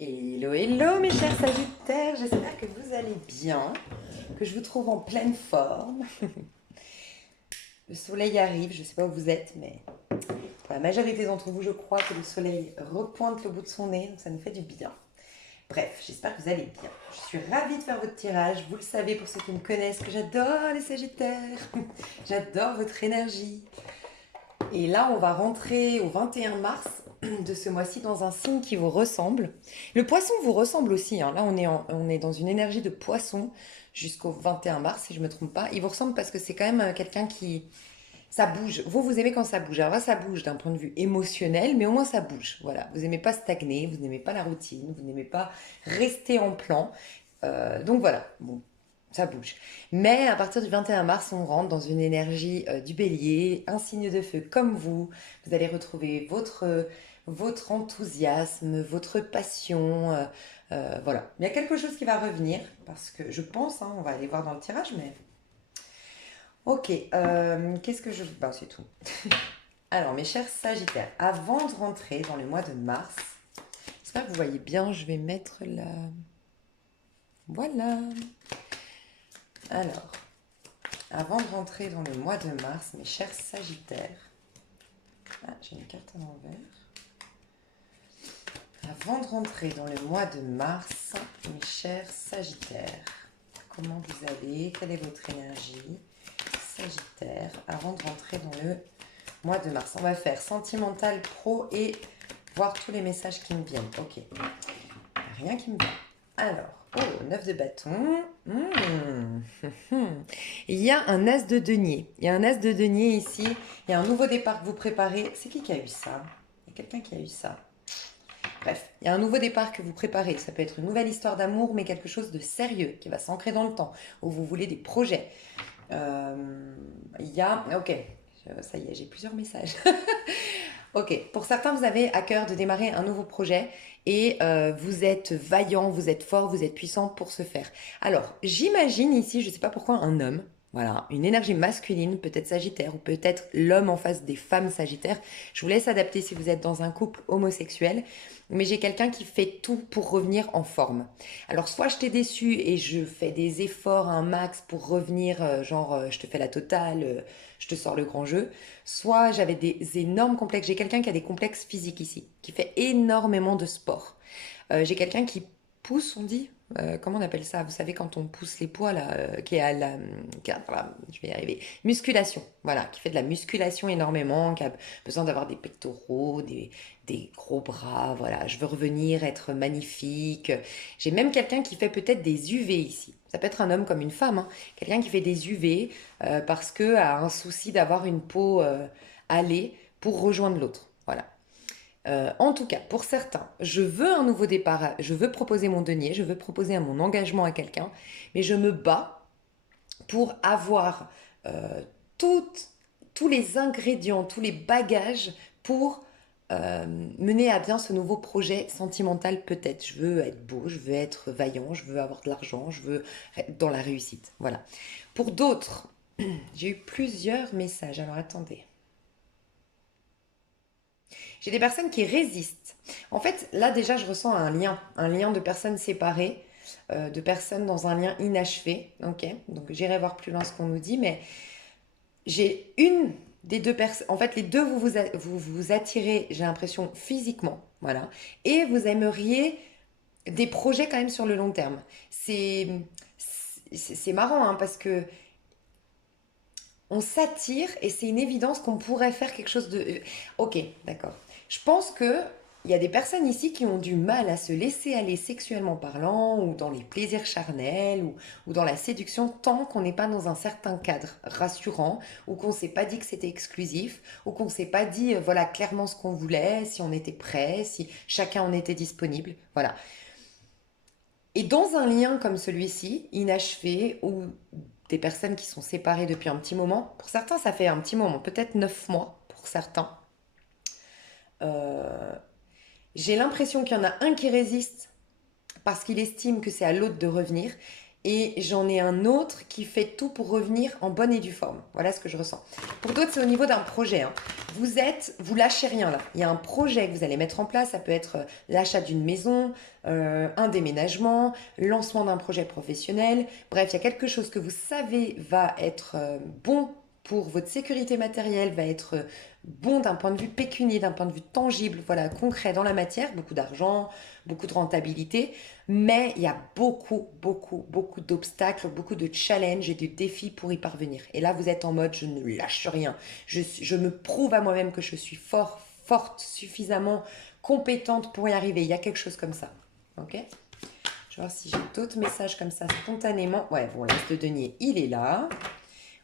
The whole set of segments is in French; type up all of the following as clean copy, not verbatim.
Hello, hello mes chers Sagittaires, j'espère que vous allez bien, que je vous trouve en pleine forme. Le soleil arrive, je ne sais pas où vous êtes, mais pour la majorité d'entre vous, je crois que le soleil repointe le bout de son nez, donc ça nous fait du bien. Bref, j'espère que vous allez bien. Je suis ravie de faire votre tirage. Vous le savez pour ceux qui me connaissent que j'adore les Sagittaires. J'adore votre énergie. Et là, on va rentrer au 21 mars de ce mois-ci dans un signe qui vous ressemble. Le poisson vous ressemble aussi, hein. Là, on est dans une énergie de poisson jusqu'au 21 mars, si je ne me trompe pas. Il vous ressemble parce que c'est quand même quelqu'un qui... Ça bouge. Vous aimez quand ça bouge. Alors là, ça bouge d'un point de vue émotionnel, mais au moins ça bouge. Voilà. Vous n'aimez pas stagner, vous n'aimez pas la routine, vous n'aimez pas rester en plan. Donc voilà. Bon, ça bouge. Mais à partir du 21 mars, on rentre dans une énergie du bélier, un signe de feu comme vous. Vous allez retrouver votre enthousiasme, votre passion. Voilà. Il y a quelque chose qui va revenir, parce que je pense, hein, on va aller voir dans le tirage, mais... Ok, qu'est-ce que je... Ben, c'est tout. Alors, mes chers Sagittaires, avant de rentrer dans le mois de mars, j'espère que vous voyez bien, je vais mettre la... Voilà. Alors, avant de rentrer dans le mois de mars, mes chers Sagittaires, ah, j'ai une carte à l'envers. Avant de rentrer dans le mois de mars, mes chers Sagittaires, comment vous allez? Quelle est votre énergie? Sagittaire, avant de rentrer dans le mois de mars. On va faire sentimental, pro et voir tous les messages qui me viennent. Ok, rien qui me vient. Alors, oh, 9 de bâton. Il y a un as de denier. Il y a un as de denier ici. Il y a un nouveau départ que vous préparez. C'est qui a eu ça? Il y a quelqu'un qui a eu ça. Bref, il y a un nouveau départ que vous préparez. Ça peut être une nouvelle histoire d'amour, mais quelque chose de sérieux qui va s'ancrer dans le temps, où vous voulez des projets. Il y a... Ok, ça y est, j'ai plusieurs messages. Ok, pour certains, vous avez à cœur de démarrer un nouveau projet et vous êtes vaillant, vous êtes fort, vous êtes puissant pour ce faire. Alors, j'imagine ici, je ne sais pas pourquoi, un homme, voilà, une énergie masculine, peut-être Sagittaire ou peut-être l'homme en face des femmes Sagittaires. Je vous laisse adapter si vous êtes dans un couple homosexuel, mais j'ai quelqu'un qui fait tout pour revenir en forme. Alors, soit je t'ai déçu et je fais des efforts un max pour revenir, je te fais la totale, je te sors le grand jeu. Soit j'avais des énormes complexes. J'ai quelqu'un qui a des complexes physiques ici, qui fait énormément de sport. J'ai quelqu'un qui pousse, on dit. Comment on appelle ça? Vous savez, quand on pousse les poids, là, qui est à la. Voilà, je vais y arriver. Musculation. Voilà, qui fait de la musculation énormément, qui a besoin d'avoir des pectoraux, des gros bras. Voilà, je veux revenir, être magnifique. J'ai même quelqu'un qui fait peut-être des UV ici. Ça peut être un homme comme une femme, hein. Quelqu'un qui fait des UV parce que a un souci d'avoir une peau allée pour rejoindre l'autre. Voilà. En tout cas, pour certains, je veux un nouveau départ, je veux proposer mon denier, je veux proposer mon engagement à quelqu'un, mais je me bats pour avoir euh, toutes- tous les ingrédients, tous les bagages pour mener à bien ce nouveau projet sentimental peut-être. Je veux être beau, je veux être vaillant, je veux avoir de l'argent, je veux être dans la réussite. Voilà. Pour d'autres, j'ai eu plusieurs messages. Alors attendez. J'ai des personnes qui résistent. En fait, là déjà, je ressens un lien de personnes séparées, de personnes dans un lien inachevé. Ok, donc j'irai voir plus loin ce qu'on nous dit, mais j'ai une des deux personnes. En fait, les deux vous attirez, j'ai l'impression physiquement, voilà, et vous aimeriez des projets quand même sur le long terme. C'est marrant hein, parce que on s'attire et c'est une évidence qu'on pourrait faire quelque chose de... Ok, d'accord. Je pense que il y a des personnes ici qui ont du mal à se laisser aller sexuellement parlant ou dans les plaisirs charnels ou dans la séduction tant qu'on n'est pas dans un certain cadre rassurant ou qu'on ne s'est pas dit que c'était exclusif ou qu'on ne s'est pas dit voilà clairement ce qu'on voulait, si on était prêt, si chacun en était disponible. Voilà. Et dans un lien comme celui-ci, inachevé, ou des personnes qui sont séparées depuis un petit moment, pour certains ça fait un petit moment, peut-être 9 mois pour certains, euh, j'ai l'impression qu'il y en a un qui résiste parce qu'il estime que c'est à l'autre de revenir, et j'en ai un autre qui fait tout pour revenir en bonne et due forme. Voilà ce que je ressens. Pour d'autres, c'est au niveau d'un projet, hein. Vous lâchez rien là. Il y a un projet que vous allez mettre en place. Ça peut être l'achat d'une maison, un déménagement, le lancement d'un projet professionnel. Bref, il y a quelque chose que vous savez va être bon pour votre sécurité matérielle, va être bon d'un point de vue pécunier, d'un point de vue tangible, voilà, concret dans la matière, beaucoup d'argent, beaucoup de rentabilité. Mais il y a beaucoup d'obstacles, beaucoup de challenges et de défis pour y parvenir. Et là, vous êtes en mode, je ne lâche rien. Je me prouve à moi-même que je suis forte, suffisamment compétente pour y arriver. Il y a quelque chose comme ça. Ok? Je vais voir si j'ai d'autres messages comme ça spontanément. Ouais, bon, l'as de denier, il est là.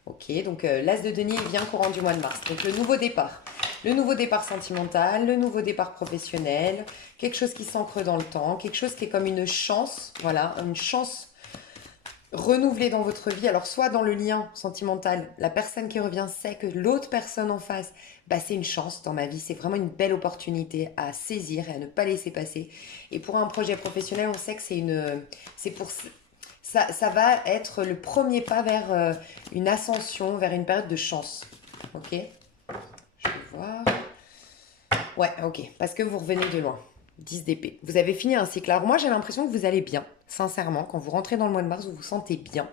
Ok, donc l'as de denier vient courant du mois de mars. Donc le nouveau départ. Le nouveau départ sentimental, le nouveau départ professionnel, quelque chose qui s'ancre dans le temps, quelque chose qui est comme une chance, voilà, une chance renouvelée dans votre vie. Alors soit dans le lien sentimental, la personne qui revient sait que l'autre personne en face, bah, c'est une chance dans ma vie, c'est vraiment une belle opportunité à saisir et à ne pas laisser passer. Et pour un projet professionnel, on sait que c'est pour ça va être le premier pas vers une ascension, vers une période de chance. Ok? Je vais voir. Ouais, ok. Parce que vous revenez de loin. 10 d'épée. Vous avez fini un cycle. Alors moi, j'ai l'impression que vous allez bien. Sincèrement, quand vous rentrez dans le mois de mars, vous vous sentez bien.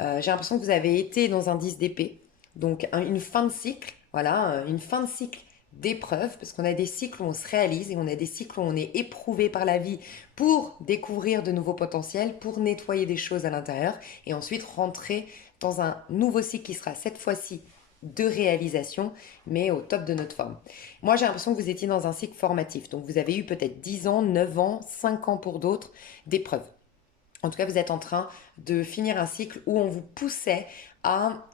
J'ai l'impression que vous avez été dans un 10 d'épée. Donc une fin de cycle. Voilà, une fin de cycle d'épreuve. Parce qu'on a des cycles où on se réalise et on a des cycles où on est éprouvé par la vie pour découvrir de nouveaux potentiels, pour nettoyer des choses à l'intérieur et ensuite rentrer dans un nouveau cycle qui sera cette fois-ci de réalisation, mais au top de notre forme. Moi, j'ai l'impression que vous étiez dans un cycle formatif. Donc, vous avez eu peut-être 10 ans, 9 ans, 5 ans pour d'autres d'épreuves. En tout cas, vous êtes en train de finir un cycle où on vous poussait à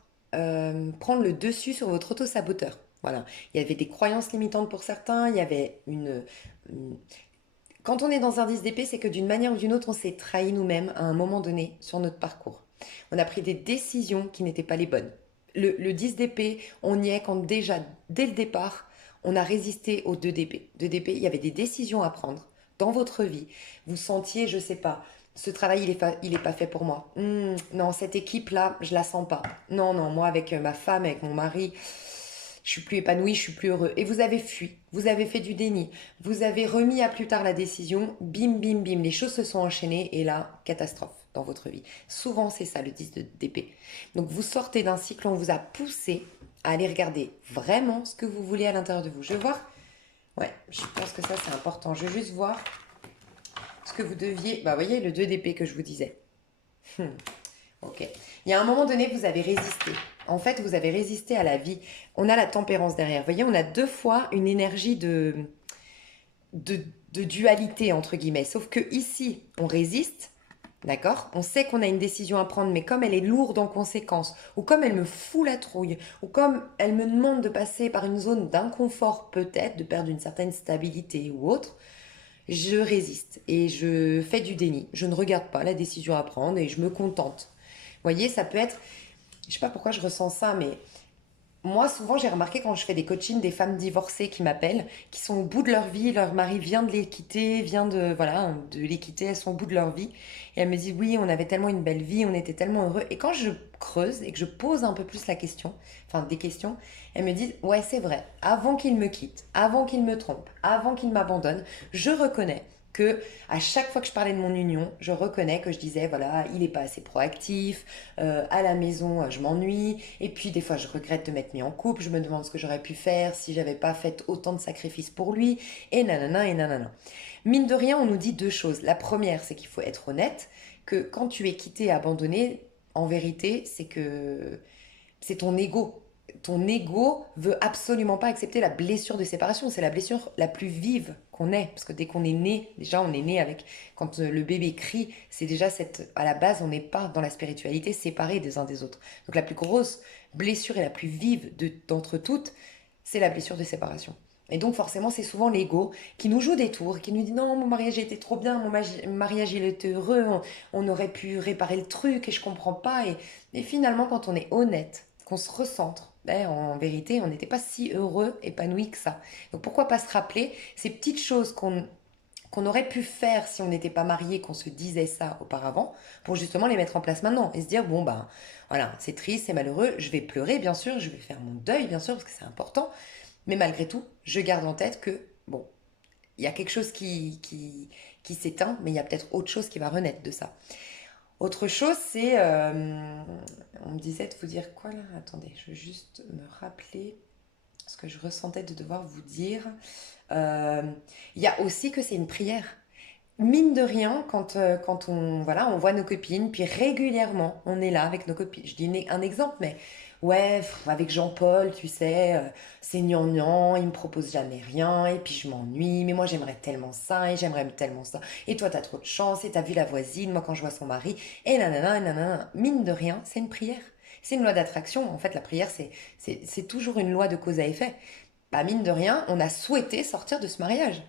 prendre le dessus sur votre auto-saboteur. Voilà. Il y avait des croyances limitantes pour certains, il y avait une... Quand on est dans un 10 d'épée, c'est que d'une manière ou d'une autre, on s'est trahi nous-mêmes à un moment donné sur notre parcours. On a pris des décisions qui n'étaient pas les bonnes. Le 10 d'épée, on y est quand déjà, dès le départ, on a résisté aux 2 d'épée. 2 d'épée, il y avait des décisions à prendre dans votre vie. Vous sentiez, je sais pas, ce travail, il est pas fait pour moi. Non, cette équipe-là, je la sens pas. Non, non, moi, avec ma femme, avec mon mari, je suis plus épanouie, je suis plus heureux. Et vous avez fui, vous avez fait du déni, vous avez remis à plus tard la décision, bim, bim, bim, les choses se sont enchaînées et là, catastrophe dans votre vie. Souvent, c'est ça le 10 d'épée. Donc, vous sortez d'un cycle, on vous a poussé à aller regarder vraiment ce que vous voulez à l'intérieur de vous. Je vais voir, ouais, je pense que ça, c'est important. Je vais juste voir ce que vous deviez, bah, vous voyez, le 2 d'épée que je vous disais. Ok. Il y a un moment donné, vous avez résisté. En fait, vous avez résisté à la vie. On a la tempérance derrière. Vous voyez, on a deux fois une énergie de, de dualité, entre guillemets. Sauf que ici, on résiste, d'accord? On sait qu'on a une décision à prendre, mais comme elle est lourde en conséquence, ou comme elle me fout la trouille, ou comme elle me demande de passer par une zone d'inconfort, peut-être, de perdre une certaine stabilité ou autre, je résiste et je fais du déni. Je ne regarde pas la décision à prendre et je me contente. Vous voyez, ça peut être, je sais pas pourquoi je ressens ça, mais moi, souvent, j'ai remarqué quand je fais des coachings, des femmes divorcées qui m'appellent, qui sont au bout de leur vie, leur mari vient de les quitter, vient de, voilà, de les quitter, elles sont au bout de leur vie. Et elles me disent, oui, on avait tellement une belle vie, on était tellement heureux. Et quand je creuse et que je pose un peu plus la question, enfin des questions, elles me disent, ouais, c'est vrai, avant qu'il me quitte, avant qu'il me trompe, avant qu'il m'abandonne, je reconnais que à chaque fois que je parlais de mon union, je reconnais que je disais voilà, il est pas assez proactif, à la maison, je m'ennuie, et puis des fois je regrette de m'être mis en couple, je me demande ce que j'aurais pu faire si j'avais pas fait autant de sacrifices pour lui, et nanana et nanana. Mine de rien, on nous dit deux choses. La première, c'est qu'il faut être honnête, que quand tu es quitté, abandonné, en vérité, c'est que c'est ton ego. Ton ego veut absolument pas accepter la blessure de séparation. C'est la blessure la plus vive qu'on ait. Parce que dès qu'on est né, déjà on est né avec, quand le bébé crie, c'est déjà cette, à la base, on n'est pas dans la spiritualité séparés des uns des autres. Donc la plus grosse blessure et la plus vive d'entre toutes, c'est la blessure de séparation. Et donc forcément, c'est souvent l'ego qui nous joue des tours, qui nous dit non, mon mariage était trop bien, mariage il était heureux, on aurait pu réparer le truc et je comprends pas. Et finalement, quand on est honnête, qu'on se recentre, ben, en vérité, on n'était pas si heureux, épanoui que ça. Donc pourquoi pas se rappeler ces petites choses qu'on aurait pu faire si on n'était pas mariés, qu'on se disait ça auparavant, pour justement les mettre en place maintenant et se dire, bon ben voilà, c'est triste, c'est malheureux, je vais pleurer bien sûr, je vais faire mon deuil bien sûr, parce que c'est important, mais malgré tout, je garde en tête que, bon, il y a quelque chose qui s'éteint, mais il y a peut-être autre chose qui va renaître de ça. Autre chose, c'est... on me disait de vous dire quoi là? Attendez, je veux juste me rappeler ce que je ressentais de devoir vous dire. Euh, Il y a aussi que c'est une prière. Mine de rien, quand on, voilà, on voit nos copines, puis régulièrement, on est là avec nos copines. Je dis un exemple, mais ouais, avec Jean-Paul, tu sais, c'est gnangnan, il me propose jamais rien, et puis je m'ennuie, mais moi j'aimerais tellement ça, et j'aimerais tellement ça, et toi t'as trop de chance, et t'as vu la voisine, moi quand je vois son mari, et nanana, et nanana. Mine de rien, c'est une prière. C'est une loi d'attraction. En fait, la prière, c'est toujours une loi de cause à effet. Bah, mine de rien, on a souhaité sortir de ce mariage.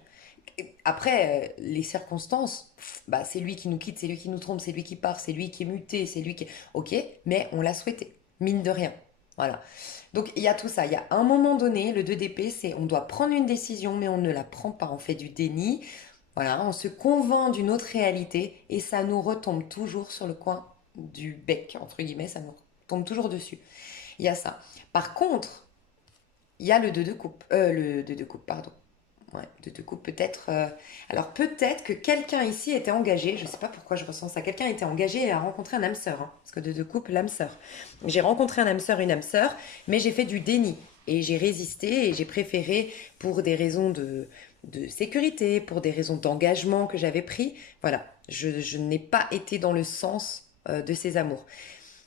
Après, les circonstances, bah, c'est lui qui nous quitte, c'est lui qui nous trompe, c'est lui qui part, c'est lui qui est muté, c'est lui qui... Ok, mais on l'a souhaité, mine de rien. Voilà. Donc il y a tout ça. Il y a un moment donné, le 2 d'épée, c'est on doit prendre une décision, mais on ne la prend pas. On fait du déni. Voilà, on se convainc d'une autre réalité et ça nous retombe toujours sur le coin du bec, entre guillemets, ça nous tombe toujours dessus. Il y a ça. Par contre, il y a le 2 de coupe. Le 2 de coupe, pardon. Ouais, de coupe peut-être. Alors peut-être que quelqu'un ici était engagé, je ne sais pas pourquoi je ressens ça, quelqu'un était engagé et a rencontré un âme sœur, hein, parce que de coupe, l'âme sœur. J'ai rencontré un âme sœur, une âme sœur, mais j'ai fait du déni et j'ai résisté et j'ai préféré pour des raisons de sécurité, pour des raisons d'engagement que j'avais pris. Voilà, je n'ai pas été dans le sens de ces amours.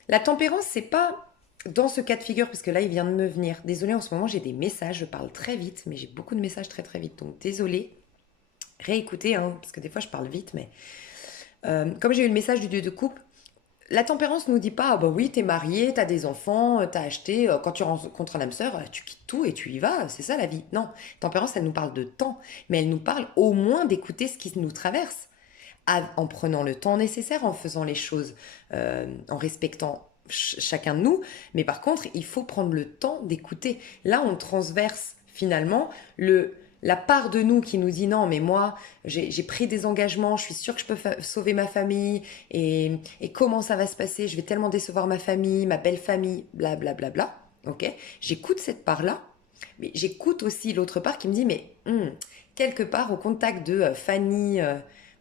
La tempérance, c'est pas dans ce cas de figure, parce que là, il vient de me venir. Désolée, en ce moment, j'ai des messages, je parle très vite, mais j'ai beaucoup de messages très très vite. Donc, désolée, réécoutez, hein, parce que des fois, je parle vite, mais comme j'ai eu le message du dieu de coupe, la tempérance nous dit pas, ah bah oui, t'es marié, t'as des enfants, t'as acheté, quand tu rencontres un âme sœur, tu quittes tout et tu y vas, c'est ça la vie. Non, tempérance, elle nous parle de temps, mais elle nous parle au moins d'écouter ce qui nous traverse en prenant le temps nécessaire, en faisant les choses, en respectant chacun de nous. Mais par contre, il faut prendre le temps d'écouter. Là, on transverse finalement la part de nous qui nous dit non, mais moi, j'ai pris des engagements, je suis sûre que je peux sauver ma famille, et comment ça va se passer, je vais tellement décevoir ma famille, ma belle famille, blablabla. Bla, bla, bla. Ok, j'écoute cette part-là, mais j'écoute aussi l'autre part qui me dit, mais quelque part au contact de Fanny,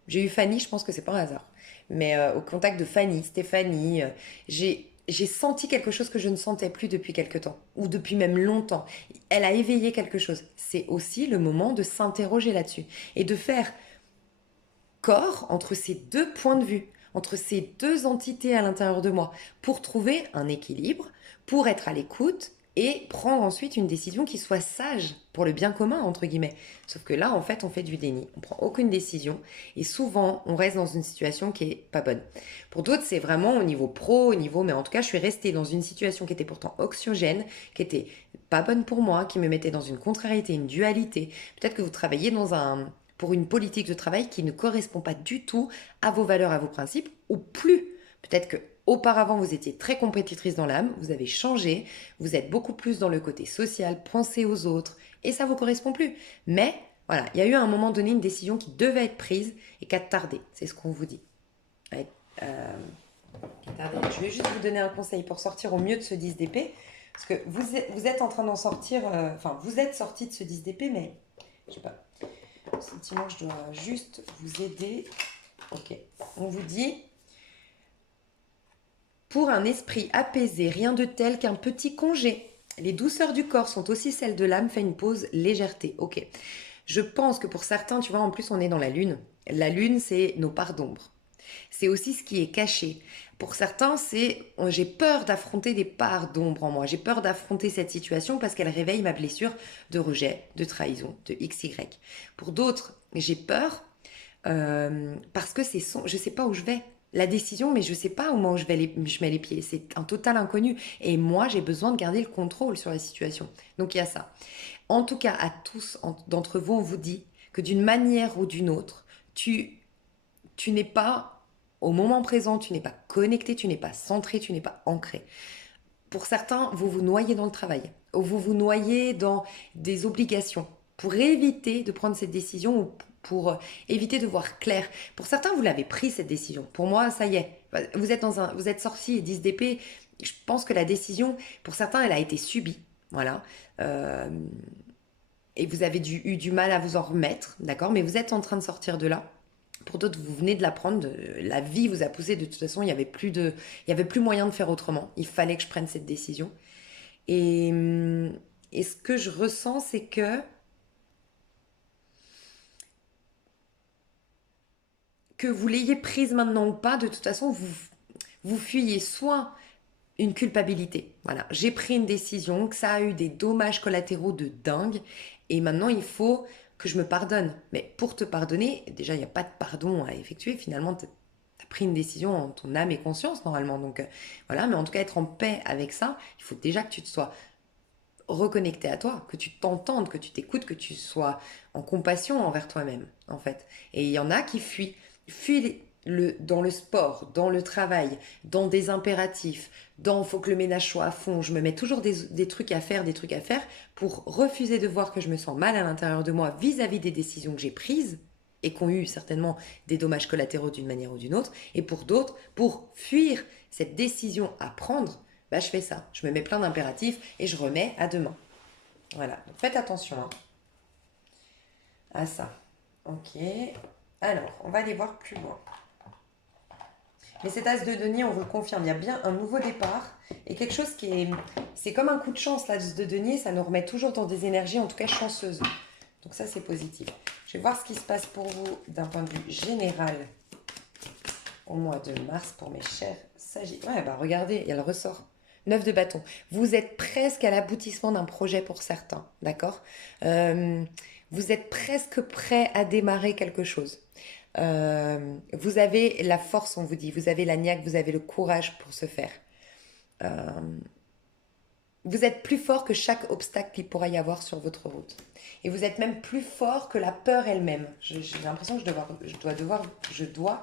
j'ai eu Fanny, je pense que c'est pas un hasard, mais au contact de Fanny, Stéphanie, j'ai senti quelque chose que je ne sentais plus depuis quelque temps, ou depuis même longtemps. Elle a éveillé quelque chose. C'est aussi le moment de s'interroger là-dessus et de faire corps entre ces deux points de vue, entre ces deux entités à l'intérieur de moi, pour trouver un équilibre, pour être à l'écoute et prendre ensuite une décision qui soit sage pour le bien commun, entre guillemets. Sauf que là, en fait, on fait du déni, on prend aucune décision et souvent, on reste dans une situation qui est pas bonne. Pour d'autres, c'est vraiment au niveau pro, au niveau, mais en tout cas, je suis restée dans une situation qui était pourtant anxiogène, qui était pas bonne pour moi, qui me mettait dans une contrariété, une dualité. Peut-être que vous travaillez pour une politique de travail qui ne correspond pas du tout à vos valeurs, à vos principes, ou plus. Peut-être que auparavant vous étiez très compétitrice dans l'âme, vous avez changé, vous êtes beaucoup plus dans le côté social, penser aux autres, et ça vous correspond plus. Mais voilà, il y a eu à un moment donné une décision qui devait être prise et qui a tardé. C'est ce qu'on vous dit. Ouais, je vais juste vous donner un conseil pour sortir au mieux de ce 10 d'épée. Parce que vous êtes en train d'en sortir, enfin, vous êtes sorti de ce 10 d'épée, mais je sais pas. Le sentiment, je dois juste vous aider. Ok. On vous dit, pour un esprit apaisé, rien de tel qu'un petit congé. Les douceurs du corps sont aussi celles de l'âme, fait une pause légèreté. Ok. Je pense que pour certains, tu vois, en plus, on est dans la lune. La lune, c'est nos parts d'ombre. C'est aussi ce qui est caché. Pour certains, c'est j'ai peur d'affronter des parts d'ombre en moi. J'ai peur d'affronter cette situation parce qu'elle réveille ma blessure de rejet, de trahison, de XY. Pour d'autres, j'ai peur parce que je ne sais pas où je vais. La décision, mais je ne sais pas où je mets les pieds. C'est un total inconnu. Et moi, j'ai besoin de garder le contrôle sur la situation. Donc, il y a ça. En tout cas, à tous d'entre vous, on vous dit que d'une manière ou d'une autre, tu n'es pas au moment présent, tu n'es pas connecté, tu n'es pas centré, tu n'es pas ancré. Pour certains, vous vous noyez dans le travail, ou vous vous noyez dans des obligations pour éviter de prendre cette décision ou pour éviter de voir clair. Pour certains, vous l'avez pris cette décision. Pour moi, ça y est. Vous êtes sorti et 10 d'épée. Je pense que la décision, pour certains, elle a été subie. Voilà. Euh, et vous avez eu du mal à vous en remettre, d'accord? Mais vous êtes en train de sortir de là. Pour d'autres, vous venez de l'apprendre. La vie vous a poussé. De toute façon, il y avait plus moyen de faire autrement. Il fallait que je prenne cette décision. Et, et ce que je ressens, c'est que vous l'ayez prise maintenant ou pas, de toute façon, vous fuyez soit une culpabilité. Voilà, j'ai pris une décision, que ça a eu des dommages collatéraux de dingue, et maintenant il faut que je me pardonne. Mais pour te pardonner, déjà il n'y a pas de pardon à effectuer, finalement tu as pris une décision en ton âme et conscience normalement. Donc voilà, mais en tout cas être en paix avec ça, il faut déjà que tu te sois reconnecté à toi, que tu t'entendes, que tu t'écoutes, que tu sois en compassion envers toi-même, en fait. Et il y en a qui fuient dans le sport, dans le travail, dans des impératifs, dans faut que le ménage soit à fond. Je me mets toujours des trucs à faire, des trucs à faire pour refuser de voir que je me sens mal à l'intérieur de moi vis-à-vis des décisions que j'ai prises et qui ont eu certainement des dommages collatéraux d'une manière ou d'une autre. Et pour d'autres, pour fuir cette décision à prendre, bah, je fais ça. Je me mets plein d'impératifs et je remets à demain. Voilà. Donc faites attention hein, à ça. Ok. Alors, on va aller voir plus loin. Mais cet as de denier, on vous le confirme, il y a bien un nouveau départ et quelque chose qui est... C'est comme un coup de chance, l'as de denier, ça nous remet toujours dans des énergies, en tout cas chanceuses. Donc ça, c'est positif. Je vais voir ce qui se passe pour vous d'un point de vue général au mois de mars pour mes chers Sagittaires. Ouais, bah regardez, il y a le ressort. 9 de bâton. Vous êtes presque à l'aboutissement d'un projet pour certains, d'accord. Vous êtes presque prêt à démarrer quelque chose. Vous avez la force, on vous dit, vous avez la niaque, vous avez le courage pour ce faire. Euh, vous êtes plus fort que chaque obstacle qu'il pourra y avoir sur votre route. Et vous êtes même plus fort que la peur elle-même. J'ai l'impression que je dois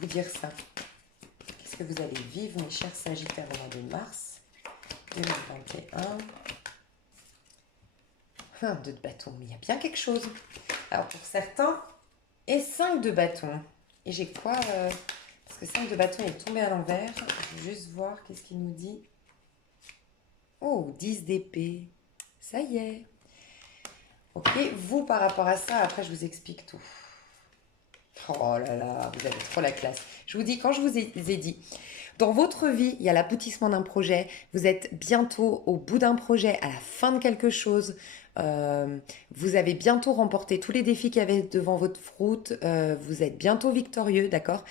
vous dire ça. Qu'est-ce que vous allez vivre, mes chers Sagittaires, au mois de mars 2021? 2 de bâton, mais il y a bien quelque chose. Alors pour certains, et 5 de bâton. Et j'ai quoi parce que 5 de bâton est tombé à l'envers. Je vais juste voir qu'est-ce qu'il nous dit. Oh, 10 d'épée. Ça y est. Ok, vous par rapport à ça, après je vous explique tout. Oh là là, vous avez trop la classe. Je vous dis, quand je vous ai dit, dans votre vie, il y a l'aboutissement d'un projet, vous êtes bientôt au bout d'un projet, à la fin de quelque chose, vous avez bientôt remporté tous les défis qu'il y avait devant votre route, vous êtes bientôt victorieux, d'accord?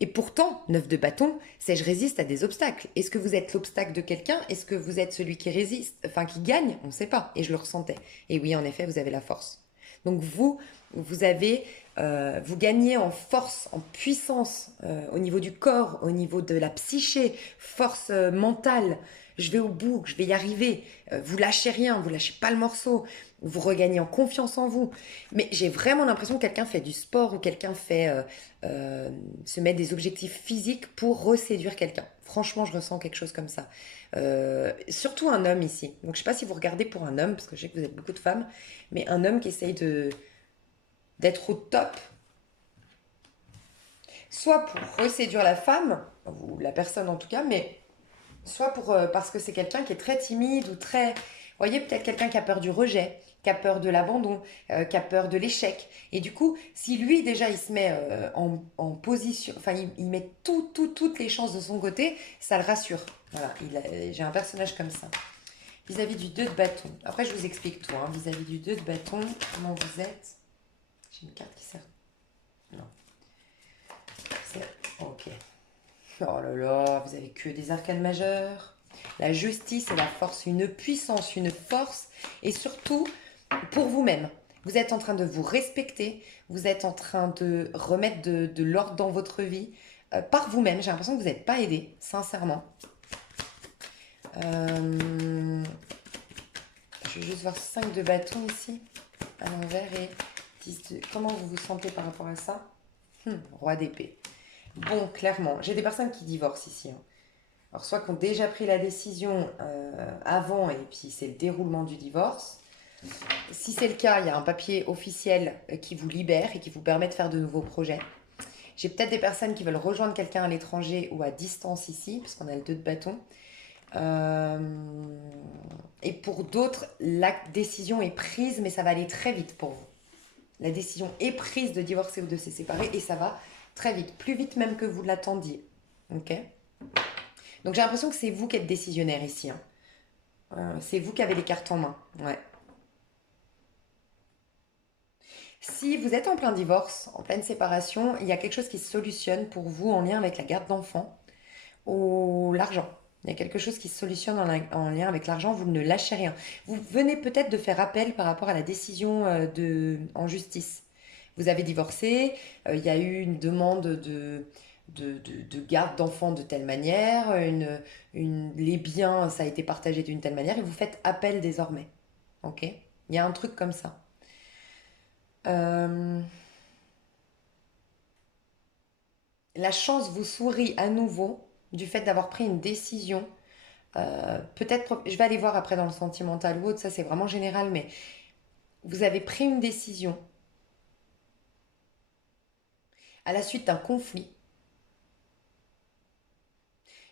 Et pourtant, 9 de bâton, c'est je résiste à des obstacles. Est-ce que vous êtes l'obstacle de quelqu'un? Est-ce que vous êtes celui qui résiste, enfin qui gagne? On ne sait pas. Et je le ressentais. Et oui, en effet, vous avez la force. Donc vous gagnez en force, en puissance au niveau du corps, au niveau de la psyché, force mentale. Je vais au bout, je vais y arriver. Vous lâchez rien, vous lâchez pas le morceau. Vous regagnez en confiance en vous. Mais j'ai vraiment l'impression que quelqu'un fait du sport ou quelqu'un se met des objectifs physiques pour reséduire quelqu'un. Franchement, je ressens quelque chose comme ça. Surtout un homme ici. Donc je sais pas si vous regardez pour un homme, parce que je sais que vous êtes beaucoup de femmes, mais un homme qui essaye d'être au top, soit pour reséduire la femme, ou la personne en tout cas, mais soit parce que c'est quelqu'un qui est très timide ou très... Vous voyez, peut-être quelqu'un qui a peur du rejet, qui a peur de l'abandon, qui a peur de l'échec. Et du coup, si lui déjà il se met en position, enfin il met toutes les chances de son côté, ça le rassure. Voilà, j'ai un personnage comme ça. Vis-à-vis du 2 de bâton. Après, je vous explique tout. Hein. Vis-à-vis du 2 de bâton, comment vous êtes? J'ai une carte qui sert. Non. Ok. Oh là là, vous avez que des arcanes majeures. La justice et la force, une puissance, une force. Et surtout, pour vous-même. Vous êtes en train de vous respecter. Vous êtes en train de remettre de l'ordre dans votre vie. Par vous-même. J'ai l'impression que vous n'êtes pas aidé, sincèrement. Je vais juste voir 5 de bâton ici, à l'envers, et 10 de... Comment vous vous sentez par rapport à ça? Roi d'épée. Bon, clairement, j'ai des personnes qui divorcent ici. Hein. Alors, soit qui ont déjà pris la décision avant, et puis c'est le déroulement du divorce. Si c'est le cas, il y a un papier officiel qui vous libère et qui vous permet de faire de nouveaux projets. J'ai peut-être des personnes qui veulent rejoindre quelqu'un à l'étranger ou à distance ici, parce qu'on a le 2 de bâton. Euh, Et pour d'autres, la décision est prise, mais ça va aller très vite pour vous. La décision est prise de divorcer ou de se séparer et ça va très vite, plus vite même que vous l'attendiez. Ok. Donc j'ai l'impression que c'est vous qui êtes décisionnaire ici, hein. C'est vous qui avez les cartes en main. Ouais. Si vous êtes en plein divorce, en pleine séparation, il y a quelque chose qui se solutionne pour vous en lien avec la garde d'enfant ou l'argent. Il y a quelque chose qui se solutionne en lien avec l'argent, vous ne lâchez rien. Vous venez peut-être de faire appel par rapport à la décision en justice. Vous avez divorcé, il y a eu une demande de garde d'enfants de telle manière, les biens, ça a été partagé d'une telle manière, et vous faites appel désormais. Ok. Il y a un truc comme ça. Euh, la chance vous sourit à nouveau du fait d'avoir pris une décision. Peut-être, je vais aller voir après dans le sentimental ou autre, ça c'est vraiment général, mais vous avez pris une décision à la suite d'un conflit.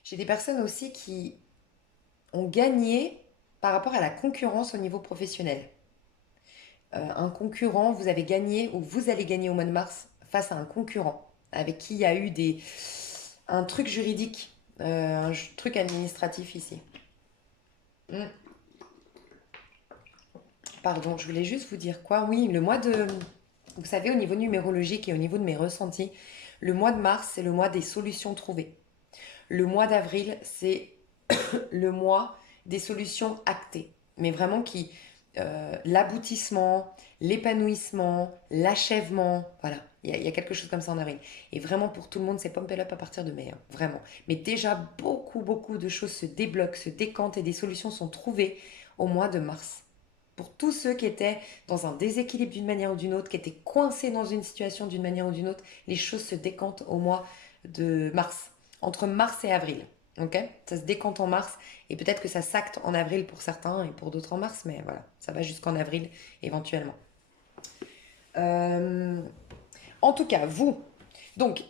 J'ai des personnes aussi qui ont gagné par rapport à la concurrence au niveau professionnel. Un concurrent, vous avez gagné ou vous allez gagner au mois de mars face à un concurrent avec qui il y a eu un truc juridique, un truc administratif ici. Hmm. Pardon, je voulais juste vous dire quoi? Oui, le mois de... Vous savez, au niveau numérologique et au niveau de mes ressentis, le mois de mars, c'est le mois des solutions trouvées. Le mois d'avril, c'est le mois des solutions actées. Mais vraiment l'aboutissement, l'épanouissement, l'achèvement, voilà. Il y a quelque chose comme ça en avril. Et vraiment, pour tout le monde, c'est pump it up à partir de mai, hein, vraiment. Mais déjà, beaucoup, beaucoup de choses se débloquent, se décantent et des solutions sont trouvées au mois de mars. Pour tous ceux qui étaient dans un déséquilibre d'une manière ou d'une autre, qui étaient coincés dans une situation d'une manière ou d'une autre, les choses se décantent au mois de mars. Entre mars et avril. Ok. Ça se décante en mars et peut-être que ça s'acte en avril pour certains et pour d'autres en mars, mais voilà, ça va jusqu'en avril éventuellement. Euh, En tout cas, donc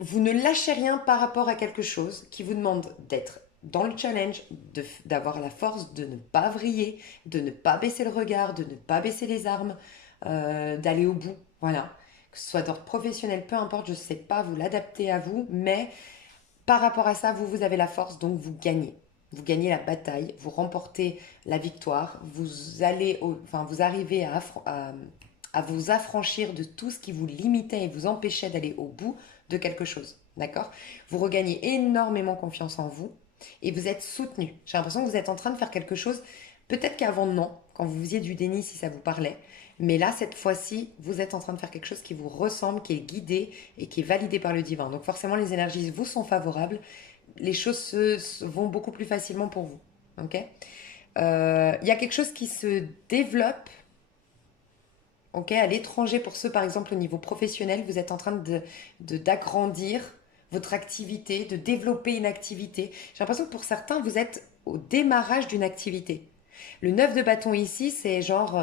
vous ne lâchez rien par rapport à quelque chose qui vous demande d'être dans le challenge, d'avoir la force de ne pas vriller, de ne pas baisser le regard, de ne pas baisser les armes, d'aller au bout. Voilà. Que ce soit d'ordre professionnel, peu importe, je ne sais pas vous l'adapter à vous, mais par rapport à ça, vous avez la force, donc vous gagnez. Vous gagnez la bataille, vous remportez la victoire, vous arrivez à vous affranchir de tout ce qui vous limitait et vous empêchait d'aller au bout de quelque chose. D'accord. Vous regagnez énormément confiance en vous et vous êtes soutenu. J'ai l'impression que vous êtes en train de faire quelque chose, peut-être qu'avant non, quand vous faisiez du déni si ça vous parlait, mais là, cette fois-ci, vous êtes en train de faire quelque chose qui vous ressemble, qui est guidé et qui est validé par le divin. Donc forcément, les énergies vous sont favorables. Les choses vont beaucoup plus facilement pour vous. Ok. Il y a quelque chose qui se développe, ok, à l'étranger pour ceux, par exemple, au niveau professionnel. Vous êtes en train d'agrandir votre activité, de développer une activité. J'ai l'impression que pour certains, vous êtes au démarrage d'une activité. Le 9 de bâton ici, c'est genre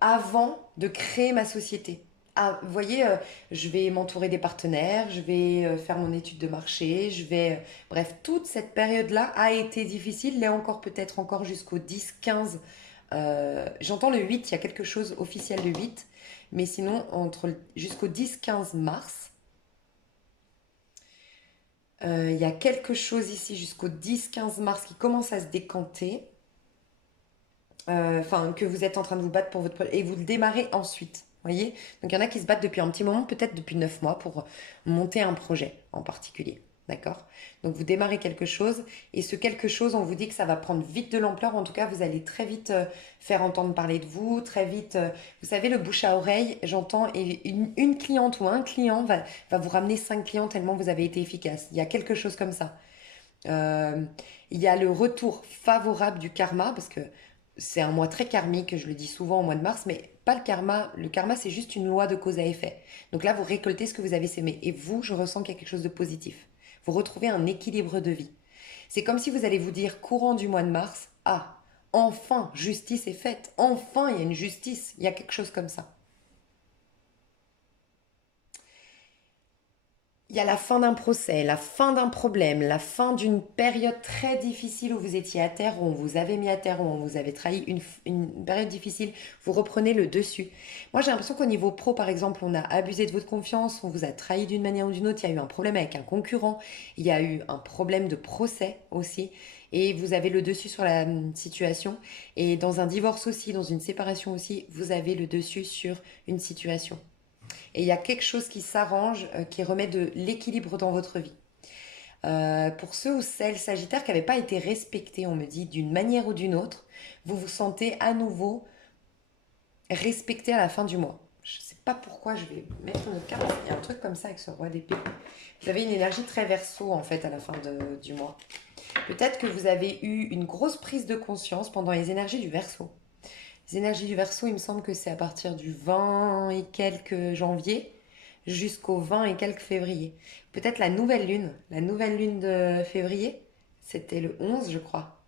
avant de créer ma société. Ah, vous voyez, je vais m'entourer des partenaires, je vais faire mon étude de marché, bref, toute cette période-là a été difficile, l'est encore peut-être encore jusqu'au 10-15. J'entends le 8, il y a quelque chose officiel le 8, mais sinon, jusqu'au 10-15 mars, il y a quelque chose ici jusqu'au 10-15 mars qui commence à se décanter. Enfin, que vous êtes en train de vous battre pour votre projet et vous le démarrez ensuite. Voyez. Donc il y en a qui se battent depuis un petit moment, peut-être depuis 9 mois, pour monter un projet en particulier. D'accord. Donc vous démarrez quelque chose et ce quelque chose, on vous dit que ça va prendre vite de l'ampleur. En tout cas, vous allez très vite faire entendre parler de vous, très vite. Vous savez, le bouche à oreille, j'entends, et une cliente ou un client va vous ramener 5 clients tellement vous avez été efficace. Il y a quelque chose comme ça. Euh, il y a le retour favorable du karma, parce que c'est un mois très karmique, je le dis souvent au mois de mars, mais pas le karma. Le karma, c'est juste une loi de cause à effet. Donc là, vous récoltez ce que vous avez sémé. Et vous, je ressens qu'il y a quelque chose de positif. Vous retrouvez un équilibre de vie. C'est comme si vous allez vous dire, courant du mois de mars, ah, Enfin, justice est faite. Enfin, il y a une justice. Il y a quelque chose comme ça. Il y a la fin d'un procès, la fin d'un problème, la fin d'une période très difficile où vous étiez à terre, où on vous avait mis à terre, où on vous avait trahi, une période difficile, vous reprenez le dessus. Moi, j'ai l'impression qu'au niveau pro, par exemple, on a abusé de votre confiance, on vous a trahi d'une manière ou d'une autre, il y a eu un problème avec un concurrent, il y a eu un problème de procès aussi, et vous avez le dessus sur la situation. Et dans un divorce aussi, dans une séparation aussi, vous avez le dessus sur une situation. Et il y a quelque chose qui s'arrange, qui remet de l'équilibre dans votre vie. Pour ceux ou celles Sagittaires qui n'avaient pas été respectés, on me dit, d'une manière ou d'une autre, vous vous sentez à nouveau respecté à la fin du mois. Je ne sais pas pourquoi je vais mettre une autre carte. Il y a un truc comme ça avec ce roi d'épée. Vous avez une énergie très verso en fait à la fin du mois. Peut-être que vous avez eu une grosse prise de conscience pendant les énergies du verso. Les énergies du Verseau, il me semble que c'est à partir du 20 et quelques janvier jusqu'au 20 et quelques février. Peut-être la nouvelle lune de février, c'était le 11, je crois.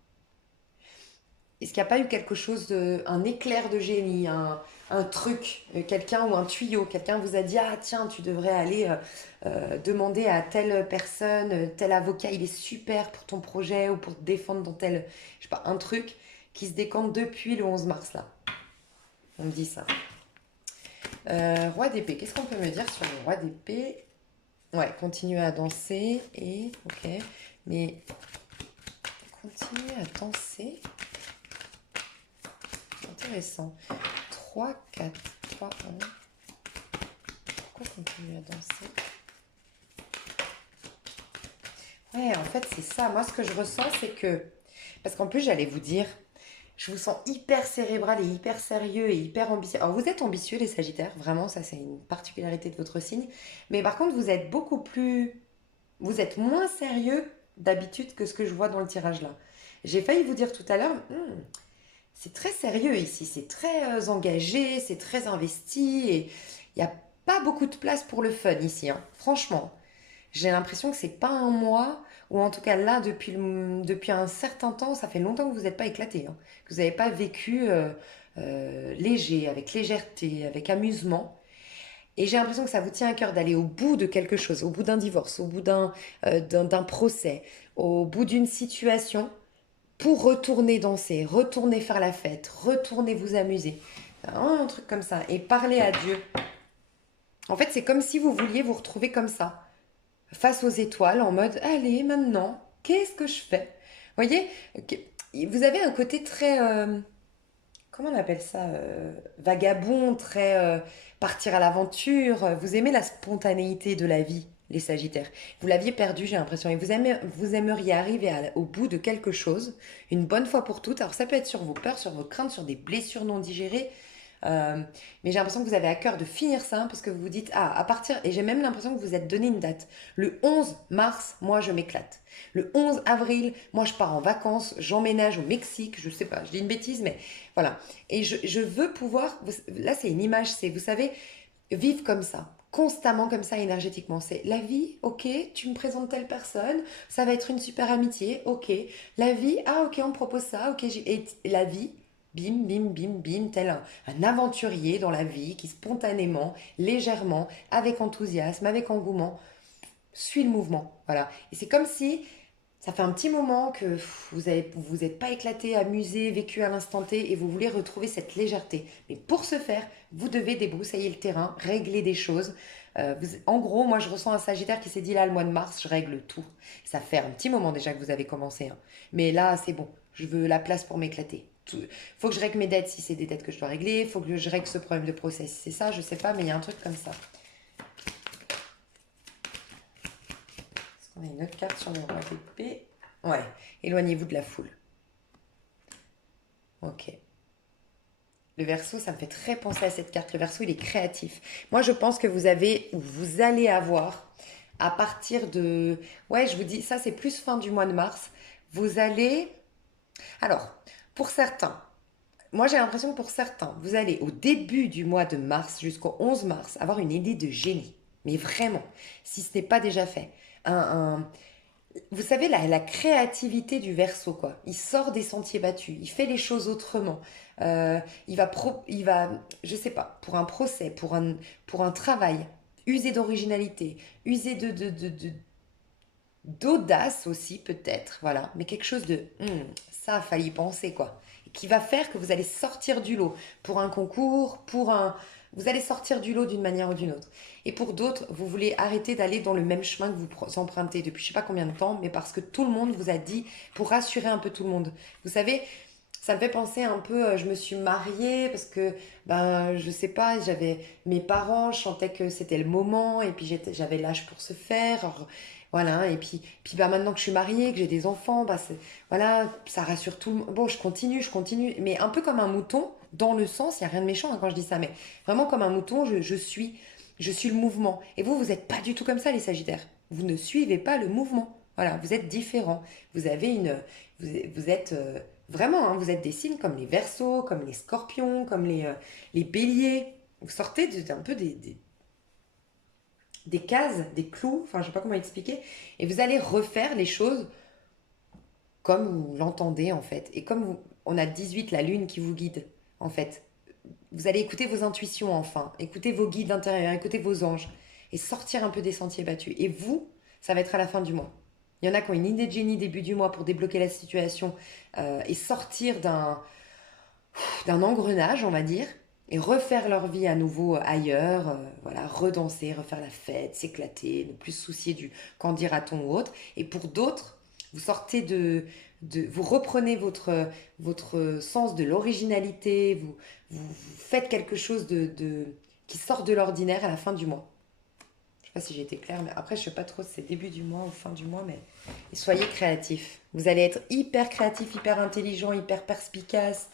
Est-ce qu'il n'y a pas eu quelque chose un éclair de génie, un truc, quelqu'un ou un tuyau, quelqu'un vous a dit, ah tiens, tu devrais aller demander à telle personne, tel avocat, il est super pour ton projet ou pour te défendre dans tel, je sais pas, un truc qui se décante depuis le 11 mars là. On me dit ça. Roi d'épée, qu'est-ce qu'on peut me dire sur le roi d'épée? Ouais, continuer à danser et... Ok, mais continuer à danser. Intéressant. 3, 4, 3, 1. Pourquoi continuer à danser? Ouais, en fait, c'est ça. Moi, ce que je ressens, c'est que... Parce qu'en plus, j'allais vous dire, je vous sens hyper cérébral et hyper sérieux et hyper ambitieux. Alors, vous êtes ambitieux, les Sagittaires, vraiment, ça, c'est une particularité de votre signe. Mais par contre, vous êtes beaucoup plus... Vous êtes moins sérieux d'habitude que ce que je vois dans le tirage là. J'ai failli vous dire tout à l'heure, c'est très sérieux ici, c'est très engagé, c'est très investi et il n'y a pas beaucoup de place pour le fun ici, hein. Franchement, j'ai l'impression que c'est pas un mois, ou en tout cas là, depuis un certain temps, ça fait longtemps que vous n'êtes pas éclaté, hein, que vous n'avez pas vécu léger, avec légèreté, avec amusement. Et j'ai l'impression que ça vous tient à cœur d'aller au bout de quelque chose, au bout d'un divorce, au bout d'un procès, au bout d'une situation, pour retourner danser, retourner faire la fête, retourner vous amuser. Un truc comme ça. Et parler à Dieu. En fait, c'est comme si vous vouliez vous retrouver comme ça, face aux étoiles, en mode, allez, maintenant, qu'est-ce que je fais? Vous voyez, vous avez un côté très, comment on appelle ça, vagabond, très partir à l'aventure. Vous aimez la spontanéité de la vie, les Sagittaires. Vous l'aviez perdu, j'ai l'impression. Et vous aimeriez arriver au bout de quelque chose, une bonne fois pour toutes. Alors ça peut être sur vos peurs, sur vos craintes, sur des blessures non digérées. Euh, mais j'ai l'impression que vous avez à cœur de finir ça parce que vous vous dites, ah, à partir, et j'ai même l'impression que vous êtes donné une date. Le 11 mars, moi je m'éclate. Le 11 avril, moi je pars en vacances, j'emménage au Mexique, je sais pas, je dis une bêtise, mais voilà. Et je veux pouvoir, là c'est une image, c'est, vous savez, vivre comme ça, constamment comme ça énergétiquement. C'est la vie, ok, tu me présentes telle personne, ça va être une super amitié, ok. La vie, ah ok, on me propose ça, ok. Et la vie, bim, bim, bim, bim, tel un aventurier dans la vie qui spontanément, légèrement, avec enthousiasme, avec engouement, suit le mouvement. Voilà. Et c'est comme si ça fait un petit moment que vous êtes pas éclaté, amusé, vécu à l'instant T et vous voulez retrouver cette légèreté. Mais pour ce faire, vous devez débroussailler le terrain, régler des choses. En gros, moi je ressens un Sagittaire qui s'est dit là le mois de mars, je règle tout. Ça fait un petit moment déjà que vous avez commencé, hein. Mais là c'est bon, je veux la place pour m'éclater. Faut que je règle mes dettes si c'est des dettes que je dois régler, faut que je règle ce problème de procès si c'est ça, je sais pas, mais il y a un truc comme ça. On a une autre carte sur le roi d'épée. Ouais, éloignez-vous de la foule. Ok. Le Verseau, ça me fait très penser à cette carte. Le Verseau, il est créatif. Moi, je pense que vous allez avoir, à partir de... Ouais, je vous dis, ça c'est plus fin du mois de mars. Vous allez... Alors, pour certains, moi j'ai l'impression que pour certains, vous allez au début du mois de mars jusqu'au 11 mars avoir une idée de génie. Mais vraiment, si ce n'est pas déjà fait. Un, Vous savez, la créativité du Verseau, quoi. Il sort des sentiers battus, il fait les choses autrement. Euh, il va, je sais pas, pour un procès, pour un travail, user d'originalité, user d'audace aussi, peut-être, voilà. Mais quelque chose de, ça a failli penser, quoi. Et qui va faire que vous allez sortir du lot pour un concours, vous allez sortir du lot d'une manière ou d'une autre. Et pour d'autres, vous voulez arrêter d'aller dans le même chemin que vous empruntez depuis je sais pas combien de temps, mais parce que tout le monde vous a dit, pour rassurer un peu tout le monde. Vous savez, ça me fait penser un peu, je me suis mariée parce que, ben, je sais pas, j'avais mes parents, je sentais que c'était le moment, et puis j'avais l'âge pour se faire. Alors, voilà, et puis bah, maintenant que je suis mariée, que j'ai des enfants, bah, voilà, ça rassure tout le monde. Bon, je continue, mais un peu comme un mouton, dans le sens, il n'y a rien de méchant hein, quand je dis ça, mais vraiment comme un mouton, je suis le mouvement. Et vous n'êtes pas du tout comme ça, les Sagittaires. Vous ne suivez pas le mouvement. Voilà, vous êtes différents. Vous avez une, vous êtes vraiment, hein, vous êtes des signes comme les Verseaux, comme les Scorpions, comme les Béliers. Vous sortez un peu des cases, des clous, enfin je sais pas comment expliquer, et vous allez refaire les choses comme vous l'entendez en fait. Et comme on a 18, la lune qui vous guide en fait. Vous allez écouter vos intuitions enfin, écouter vos guides intérieurs, écouter vos anges, et sortir un peu des sentiers battus. Et vous, ça va être à la fin du mois. Il y en a qui ont une idée de génie début du mois pour débloquer la situation et sortir d'un engrenage, on va dire, et refaire leur vie à nouveau ailleurs, voilà, redanser, refaire la fête, s'éclater, ne plus se soucier du qu'en dira-t-on ou autre. Et pour d'autres, vous sortez vous reprenez votre sens de l'originalité, vous faites quelque chose qui sort de l'ordinaire à la fin du mois. Je sais pas si j'ai été claire, mais après je sais pas trop si c'est début du mois ou fin du mois, mais soyez créatifs. Vous allez être hyper créatif, hyper intelligent, hyper perspicace.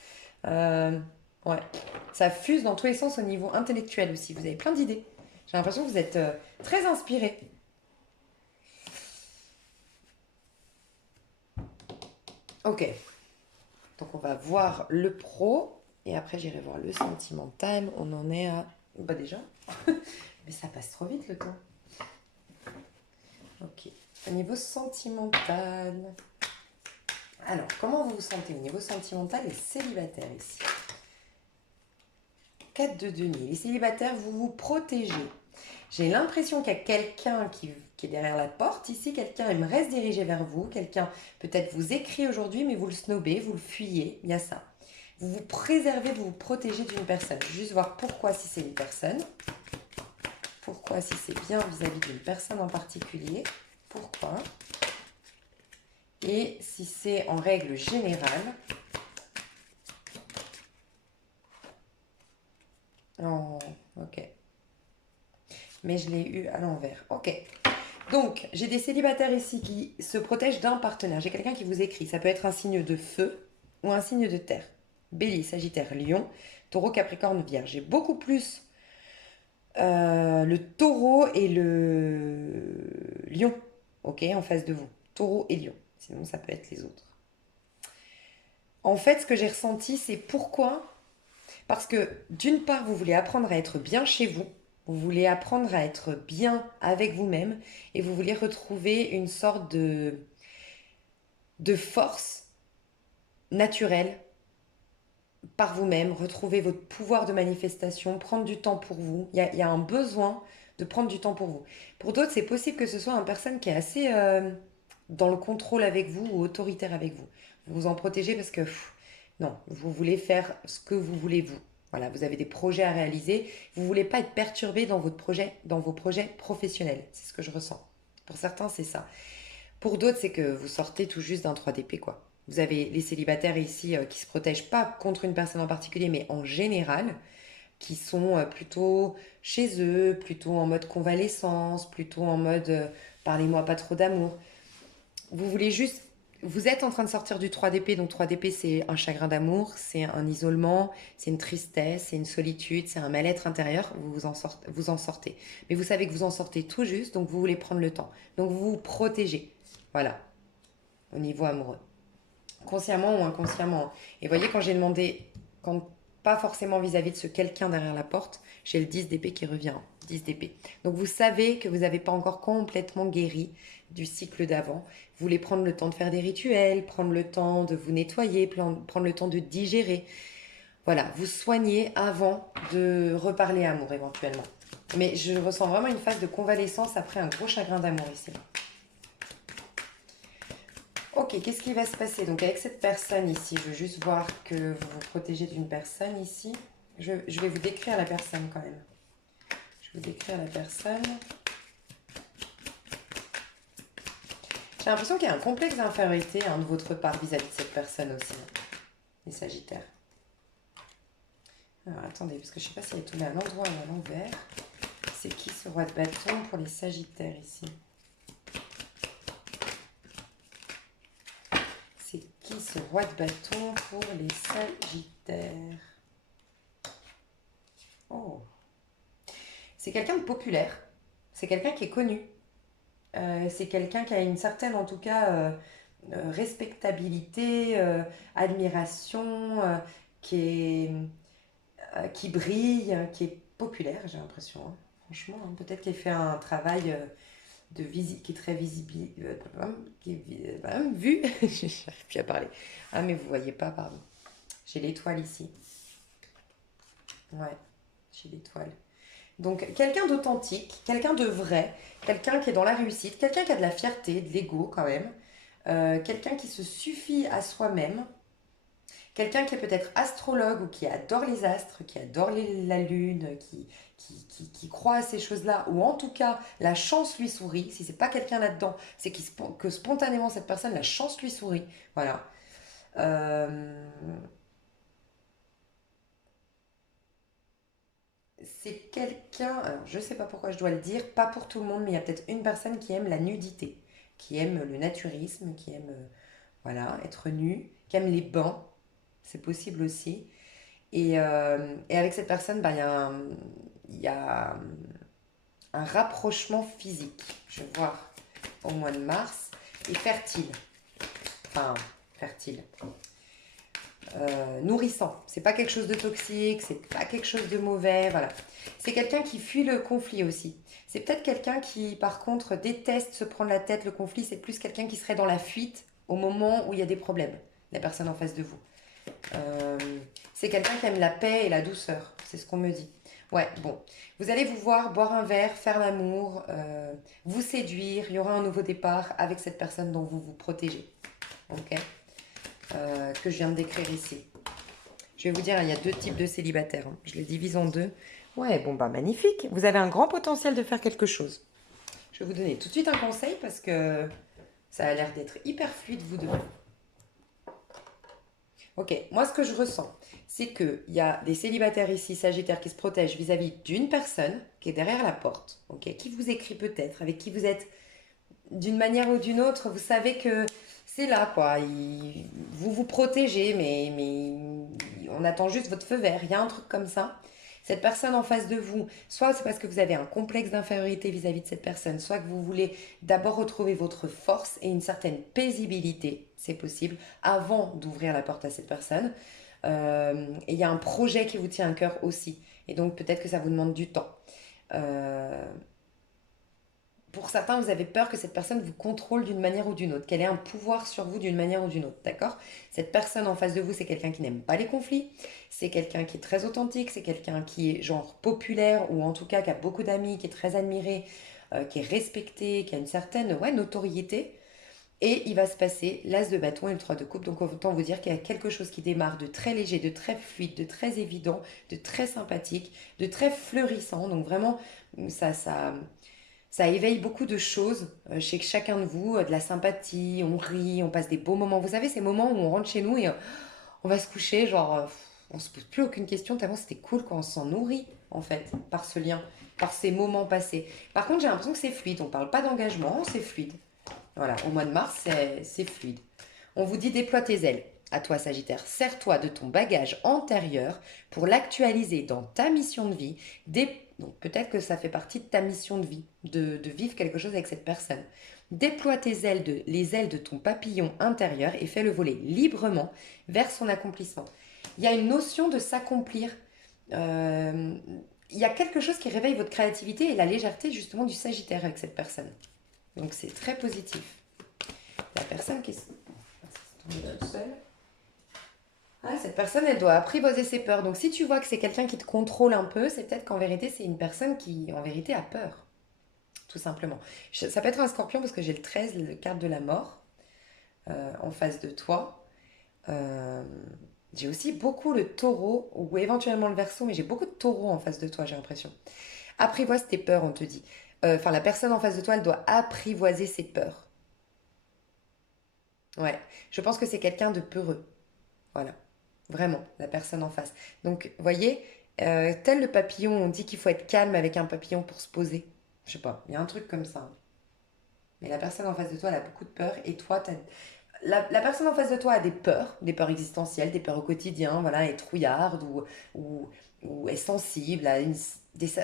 Euh, ouais, ça fuse dans tous les sens au niveau intellectuel aussi. Vous avez plein d'idées. J'ai l'impression que vous êtes très inspiré. Ok, donc on va voir le pro et après j'irai voir le sentimental. On en est à... Bah déjà, mais ça passe trop vite le temps. Ok, au niveau sentimental. Alors, comment vous vous sentez au niveau sentimental et célibataire ici? 4 de denier. Les célibataires, vous vous protégez. J'ai l'impression qu'il y a quelqu'un qui est derrière la porte. Ici, quelqu'un aimerait se diriger vers vous. Quelqu'un peut-être vous écrit aujourd'hui, mais vous le snobez, vous le fuyez. Il y a ça. Vous vous préservez, vous vous protégez d'une personne. Juste voir pourquoi si c'est une personne. Pourquoi si c'est bien vis-à-vis d'une personne en particulier. Pourquoi. Et si c'est en règle générale. Oh, ok. Mais je l'ai eu à l'envers. Ok. Donc, j'ai des célibataires ici qui se protègent d'un partenaire. J'ai quelqu'un qui vous écrit. Ça peut être un signe de feu ou un signe de terre. Bélier, Sagittaire, Lion, Taureau, Capricorne, Vierge. J'ai beaucoup plus le Taureau et le Lion, ok, en face de vous. Taureau et Lion. Sinon, ça peut être les autres. En fait, ce que j'ai ressenti, c'est pourquoi. Parce que d'une part, vous voulez apprendre à être bien chez vous. Vous voulez apprendre à être bien avec vous-même et vous voulez retrouver une sorte de force naturelle par vous-même, retrouver votre pouvoir de manifestation, prendre du temps pour vous. Il y a un besoin de prendre du temps pour vous. Pour d'autres, c'est possible que ce soit une personne qui est assez dans le contrôle avec vous ou autoritaire avec vous. Vous vous en protégez parce que non, vous voulez faire ce que vous voulez vous. Voilà, vous avez des projets à réaliser. Vous ne voulez pas être perturbé dans votre projet, dans vos projets professionnels. C'est ce que je ressens. Pour certains, c'est ça. Pour d'autres, c'est que vous sortez tout juste d'un 3 d'épée, quoi. Vous avez les célibataires ici qui se protègent pas contre une personne en particulier, mais en général, qui sont plutôt chez eux, plutôt en mode convalescence, plutôt en mode parlez-moi pas trop d'amour. Vous voulez juste. Vous êtes en train de sortir du 3 d'épée, donc 3 d'épée c'est un chagrin d'amour, c'est un isolement, c'est une tristesse, c'est une solitude, c'est un mal-être intérieur, vous en sortez. Mais vous savez que vous en sortez tout juste, donc vous voulez prendre le temps. Donc vous vous protégez. Voilà, au niveau amoureux. Consciemment ou inconsciemment. Et voyez, quand j'ai demandé, quand pas forcément vis-à-vis de ce quelqu'un derrière la porte, j'ai le 10 d'épée qui revient. 10 d'épée. Donc vous savez que vous n'avez pas encore complètement guéri du cycle d'avant. Vous voulez prendre le temps de faire des rituels, prendre le temps de vous nettoyer, prendre le temps de digérer. Voilà, vous soignez avant de reparler amour éventuellement. Mais je ressens vraiment une phase de convalescence après un gros chagrin d'amour ici. Ok, qu'est-ce qui va se passer? Donc avec cette personne ici, je veux juste voir que vous vous protégez d'une personne ici. Je vais vous décrire la personne quand même. Je vais vous décrire la personne. J'ai l'impression qu'il y a un complexe d'infériorité de votre part vis-à-vis de cette personne aussi, les Sagittaires. Alors attendez, parce que je ne sais pas s'il est tombé à l'endroit ou à l'envers. C'est qui ce roi de bâton pour les Sagittaires ici? C'est qui ce roi de bâton pour les Sagittaires? Oh. C'est quelqu'un de populaire. C'est quelqu'un qui est connu. C'est quelqu'un qui a une certaine, en tout cas, respectabilité, admiration, qui brille, qui est populaire, j'ai l'impression. Hein. Franchement, hein. Peut-être qu'il fait un travail qui est très visible, qui est vu. J'arrive plus à parler. Ah, mais vous voyez pas, pardon. J'ai l'étoile ici. Ouais, j'ai l'étoile. Donc, quelqu'un d'authentique, quelqu'un de vrai, quelqu'un qui est dans la réussite, quelqu'un qui a de la fierté, de l'ego quand même, quelqu'un qui se suffit à soi-même, quelqu'un qui est peut-être astrologue ou qui adore les astres, qui adore la lune, qui croit à ces choses-là, ou en tout cas la chance lui sourit. Si c'est pas quelqu'un là-dedans, c'est que spontanément cette personne, la chance lui sourit. Voilà. C'est quelqu'un, alors je sais pas pourquoi je dois le dire, pas pour tout le monde, mais il y a peut-être une personne qui aime la nudité, qui aime le naturisme, qui aime voilà, être nu, qui aime les bains, c'est possible aussi. Et avec cette personne, bah, il y a un rapprochement physique, je vais voir, au mois de mars, et fertile. Enfin, fertile. Nourrissant. C'est pas quelque chose de toxique, c'est pas quelque chose de mauvais, voilà. C'est quelqu'un qui fuit le conflit aussi. C'est peut-être quelqu'un qui, par contre, déteste se prendre la tête, le conflit, c'est plus quelqu'un qui serait dans la fuite au moment où il y a des problèmes, la personne en face de vous. Euh, c'est quelqu'un qui aime la paix et la douceur, c'est ce qu'on me dit. Ouais, bon. Vous allez vous voir boire un verre, faire l'amour, vous séduire, il y aura un nouveau départ avec cette personne dont vous vous protégez. Ok? Que je viens de décrire ici. Je vais vous dire, il y a deux types de célibataires. Hein. Je les divise en deux. Ouais, bon bah magnifique. Vous avez un grand potentiel de faire quelque chose. Je vais vous donner tout de suite un conseil parce que ça a l'air d'être hyper fluide vous deux. Ok, moi ce que je ressens, c'est qu'il y a des célibataires ici, Sagittaires, qui se protègent vis-à-vis d'une personne qui est derrière la porte, ok, qui vous écrit peut-être, avec qui vous êtes d'une manière ou d'une autre, vous savez que c'est là, quoi. Vous vous protégez, mais on attend juste votre feu vert. Il y a un truc comme ça. Cette personne en face de vous, soit c'est parce que vous avez un complexe d'infériorité vis-à-vis de cette personne, soit que vous voulez d'abord retrouver votre force et une certaine paisibilité, c'est possible, avant d'ouvrir la porte à cette personne. Et il y a un projet qui vous tient à cœur aussi. Et donc peut-être que ça vous demande du temps. Euh, pour certains, vous avez peur que cette personne vous contrôle d'une manière ou d'une autre, qu'elle ait un pouvoir sur vous d'une manière ou d'une autre, d'accord? Cette personne en face de vous, c'est quelqu'un qui n'aime pas les conflits, c'est quelqu'un qui est très authentique, c'est quelqu'un qui est genre populaire ou en tout cas qui a beaucoup d'amis, qui est très admiré, qui est respecté, qui a une certaine ouais, notoriété. Et il va se passer l'as de bâton et le 3 de coupe. Donc autant vous dire qu'il y a quelque chose qui démarre de très léger, de très fluide, de très évident, de très sympathique, de très fleurissant. Donc vraiment, ça éveille beaucoup de choses chez chacun de vous, de la sympathie, on rit, on passe des beaux moments. Vous savez, ces moments où on rentre chez nous et on va se coucher, genre, on se pose plus aucune question, tellement c'était cool quand on s'en nourrit, en fait, par ce lien, par ces moments passés. Par contre, j'ai l'impression que c'est fluide, on parle pas d'engagement, c'est fluide. Voilà, au mois de mars, c'est fluide. On vous dit déploie tes ailes. À toi, Sagittaire, sers-toi de ton bagage antérieur pour l'actualiser dans ta mission de vie. Donc peut-être que ça fait partie de ta mission de vie, de vivre quelque chose avec cette personne. Déploie les ailes de ton papillon intérieur et fais-le voler librement vers son accomplissement. Il y a une notion de s'accomplir. Euh, il y a quelque chose qui réveille votre créativité et la légèreté justement du Sagittaire avec cette personne. Donc c'est très positif. La personne qui est tombée toute seule. Ah, cette personne, elle doit apprivoiser ses peurs. Donc si tu vois que c'est quelqu'un qui te contrôle un peu, c'est peut-être qu'en vérité, c'est une personne qui, en vérité, a peur. Tout simplement. Ça peut être un scorpion parce que j'ai le 13, le carte de la mort, en face de toi. Euh, j'ai aussi beaucoup le taureau, ou éventuellement le verso, mais j'ai beaucoup de taureaux en face de toi, j'ai l'impression. Apprivoise tes peurs, on te dit. Enfin, la personne en face de toi, elle doit apprivoiser ses peurs. Ouais, je pense que c'est quelqu'un de peureux. Voilà, vraiment, la personne en face. Donc, voyez, tel le papillon, on dit qu'il faut être calme avec un papillon pour se poser. Je sais pas, il y a un truc comme ça. Mais la personne en face de toi, elle a beaucoup de peur et toi, la personne en face de toi a des peurs existentielles, des peurs au quotidien, voilà, est trouillarde ou, ou est sensible, a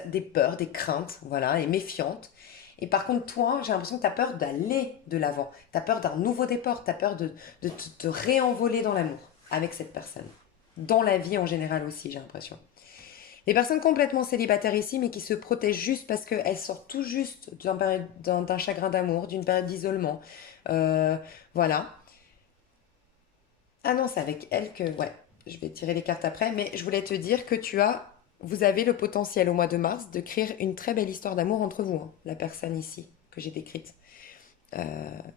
des peurs, des craintes, voilà, est méfiante. Et par contre, toi, j'ai l'impression que tu as peur d'aller de l'avant. Tu as peur d'un nouveau départ, tu as peur de te réenvoler dans l'amour avec cette personne. Dans la vie en général aussi, j'ai l'impression. Les personnes complètement célibataires ici, mais qui se protègent juste parce qu'elles sortent tout juste d'un chagrin d'amour, d'une période d'isolement. Euh, voilà. Ah non, c'est avec elle que... Ouais, je vais tirer les cartes après, mais je voulais te dire que vous avez le potentiel au mois de mars de créer une très belle histoire d'amour entre vous, hein, la personne ici que j'ai décrite.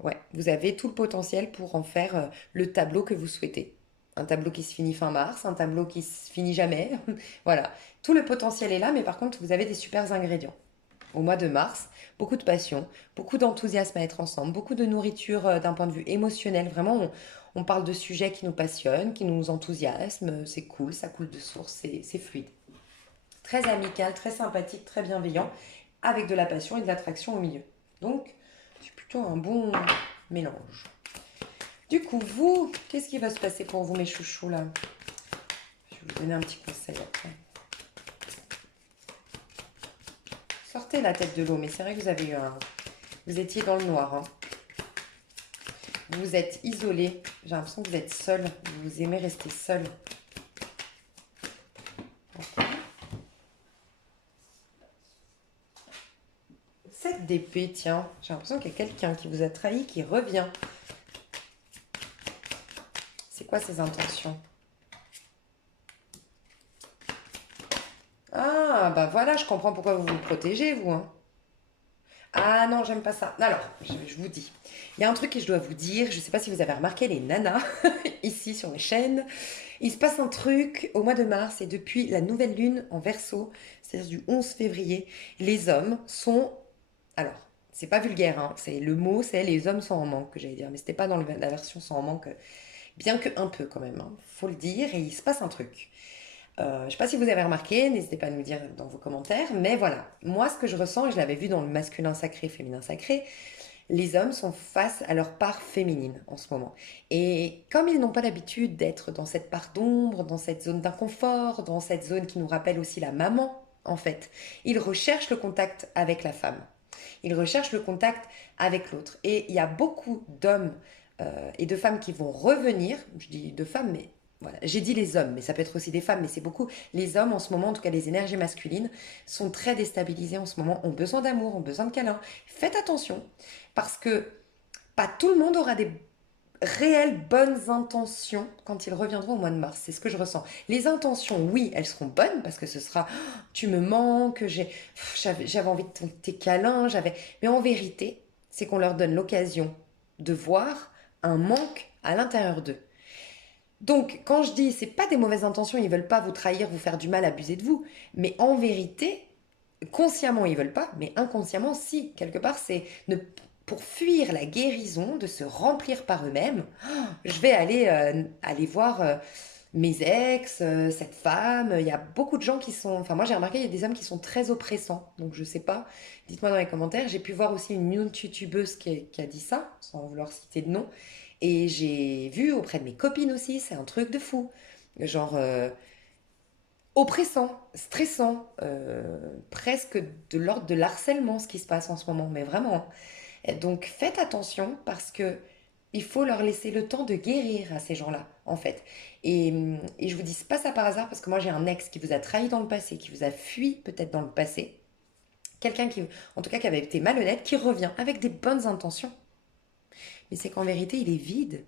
Ouais, vous avez tout le potentiel pour en faire le tableau que vous souhaitez. Un tableau qui se finit fin mars, un tableau qui se finit jamais. Voilà, tout le potentiel est là, mais par contre, vous avez des super ingrédients. Au mois de mars, beaucoup de passion, beaucoup d'enthousiasme à être ensemble, beaucoup de nourriture d'un point de vue émotionnel. Vraiment, on parle de sujets qui nous passionnent, qui nous enthousiasment. C'est cool, ça coule de source, c'est fluide. Très amical, très sympathique, très bienveillant, avec de la passion et de l'attraction au milieu. Donc, c'est plutôt un bon mélange. Du coup, vous, qu'est-ce qui va se passer pour vous, mes chouchous, là? Je vais vous donner un petit conseil après. Sortez la tête de l'eau, mais c'est vrai que vous avez eu un... Vous étiez dans le noir, hein. Vous êtes isolé. J'ai l'impression que vous êtes seul. Vous aimez rester seul. 7 d'épée, tiens. J'ai l'impression qu'il y a quelqu'un qui vous a trahi, qui revient. C'est quoi ses intentions? Ah, bah voilà, je comprends pourquoi vous vous protégez, vous, hein. Ah non, j'aime pas ça. Alors, je vous dis. Il y a un truc que je dois vous dire. Je sais pas si vous avez remarqué les nanas ici sur les chaînes. Il se passe un truc au mois de mars et depuis la nouvelle lune en Verseau, c'est-à-dire du 11 février, les hommes sont... Alors, c'est pas vulgaire, hein, c'est le mot, c'est les hommes sont en manque que j'allais dire, mais c'était pas dans la version sont en manque, bien que un peu quand même, hein, faut le dire, et il se passe un truc. Je sais pas si vous avez remarqué, n'hésitez pas à nous dire dans vos commentaires, mais voilà, moi ce que je ressens, et je l'avais vu dans le masculin sacré, féminin sacré, les hommes sont face à leur part féminine en ce moment. Et comme ils n'ont pas l'habitude d'être dans cette part d'ombre, dans cette zone d'inconfort, dans cette zone qui nous rappelle aussi la maman, en fait, ils recherchent le contact avec la femme. Ils recherchent le contact avec l'autre. Et il y a beaucoup d'hommes et de femmes qui vont revenir, je dis de femmes, mais voilà, j'ai dit les hommes, mais ça peut être aussi des femmes, mais c'est beaucoup. Les hommes en ce moment, en tout cas les énergies masculines, sont très déstabilisés en ce moment, ont besoin d'amour, ont besoin de câlins. Faites attention, parce que pas tout le monde aura des réelles bonnes intentions quand ils reviendront au mois de mars. C'est ce que je ressens. Les intentions, oui, elles seront bonnes parce que ce sera tu me manques, j'avais envie de tes câlins, mais en vérité, c'est qu'on leur donne l'occasion de voir un manque à l'intérieur d'eux. Donc, quand je dis c'est pas des mauvaises intentions, ils veulent pas vous trahir, vous faire du mal, abuser de vous, mais en vérité, consciemment ils veulent pas, mais inconsciemment si. Quelque part, c'est pour fuir la guérison, de se remplir par eux-mêmes. Oh, je vais aller voir mes ex, cette femme. Il y a beaucoup de gens qui sont. Enfin, moi j'ai remarqué, il y a des hommes qui sont très oppressants. Donc je sais pas. Dites-moi dans les commentaires. J'ai pu voir aussi une autre youtubeuse qui a dit ça, sans vouloir citer de nom. Et j'ai vu auprès de mes copines aussi, c'est un truc de fou. Genre oppressant, stressant, presque de l'ordre de l'harcèlement ce qui se passe en ce moment, mais vraiment. Donc faites attention parce que Il faut leur laisser le temps de guérir à ces gens-là, en fait. Et je vous dis pas ça par hasard parce que moi j'ai un ex qui vous a trahi dans le passé, qui vous a fui peut-être dans le passé. Quelqu'un qui, en tout cas, qui avait été malhonnête, qui revient avec des bonnes intentions. Mais c'est qu'en vérité, il est vide.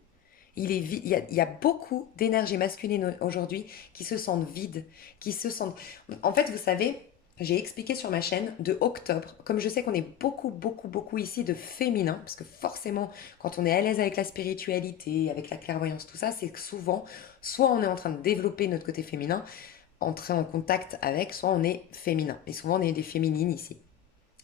Il y a beaucoup d'énergie masculine aujourd'hui qui se sentent vides, qui se sentent... En fait, vous savez, j'ai expliqué sur ma chaîne de octobre, comme je sais qu'on est beaucoup, beaucoup, beaucoup ici de féminin, parce que forcément, quand on est à l'aise avec la spiritualité, avec la clairvoyance, tout ça, c'est que souvent, soit on est en train de développer notre côté féminin, entrer en contact avec, soit on est féminin. Et souvent, on est des féminines ici.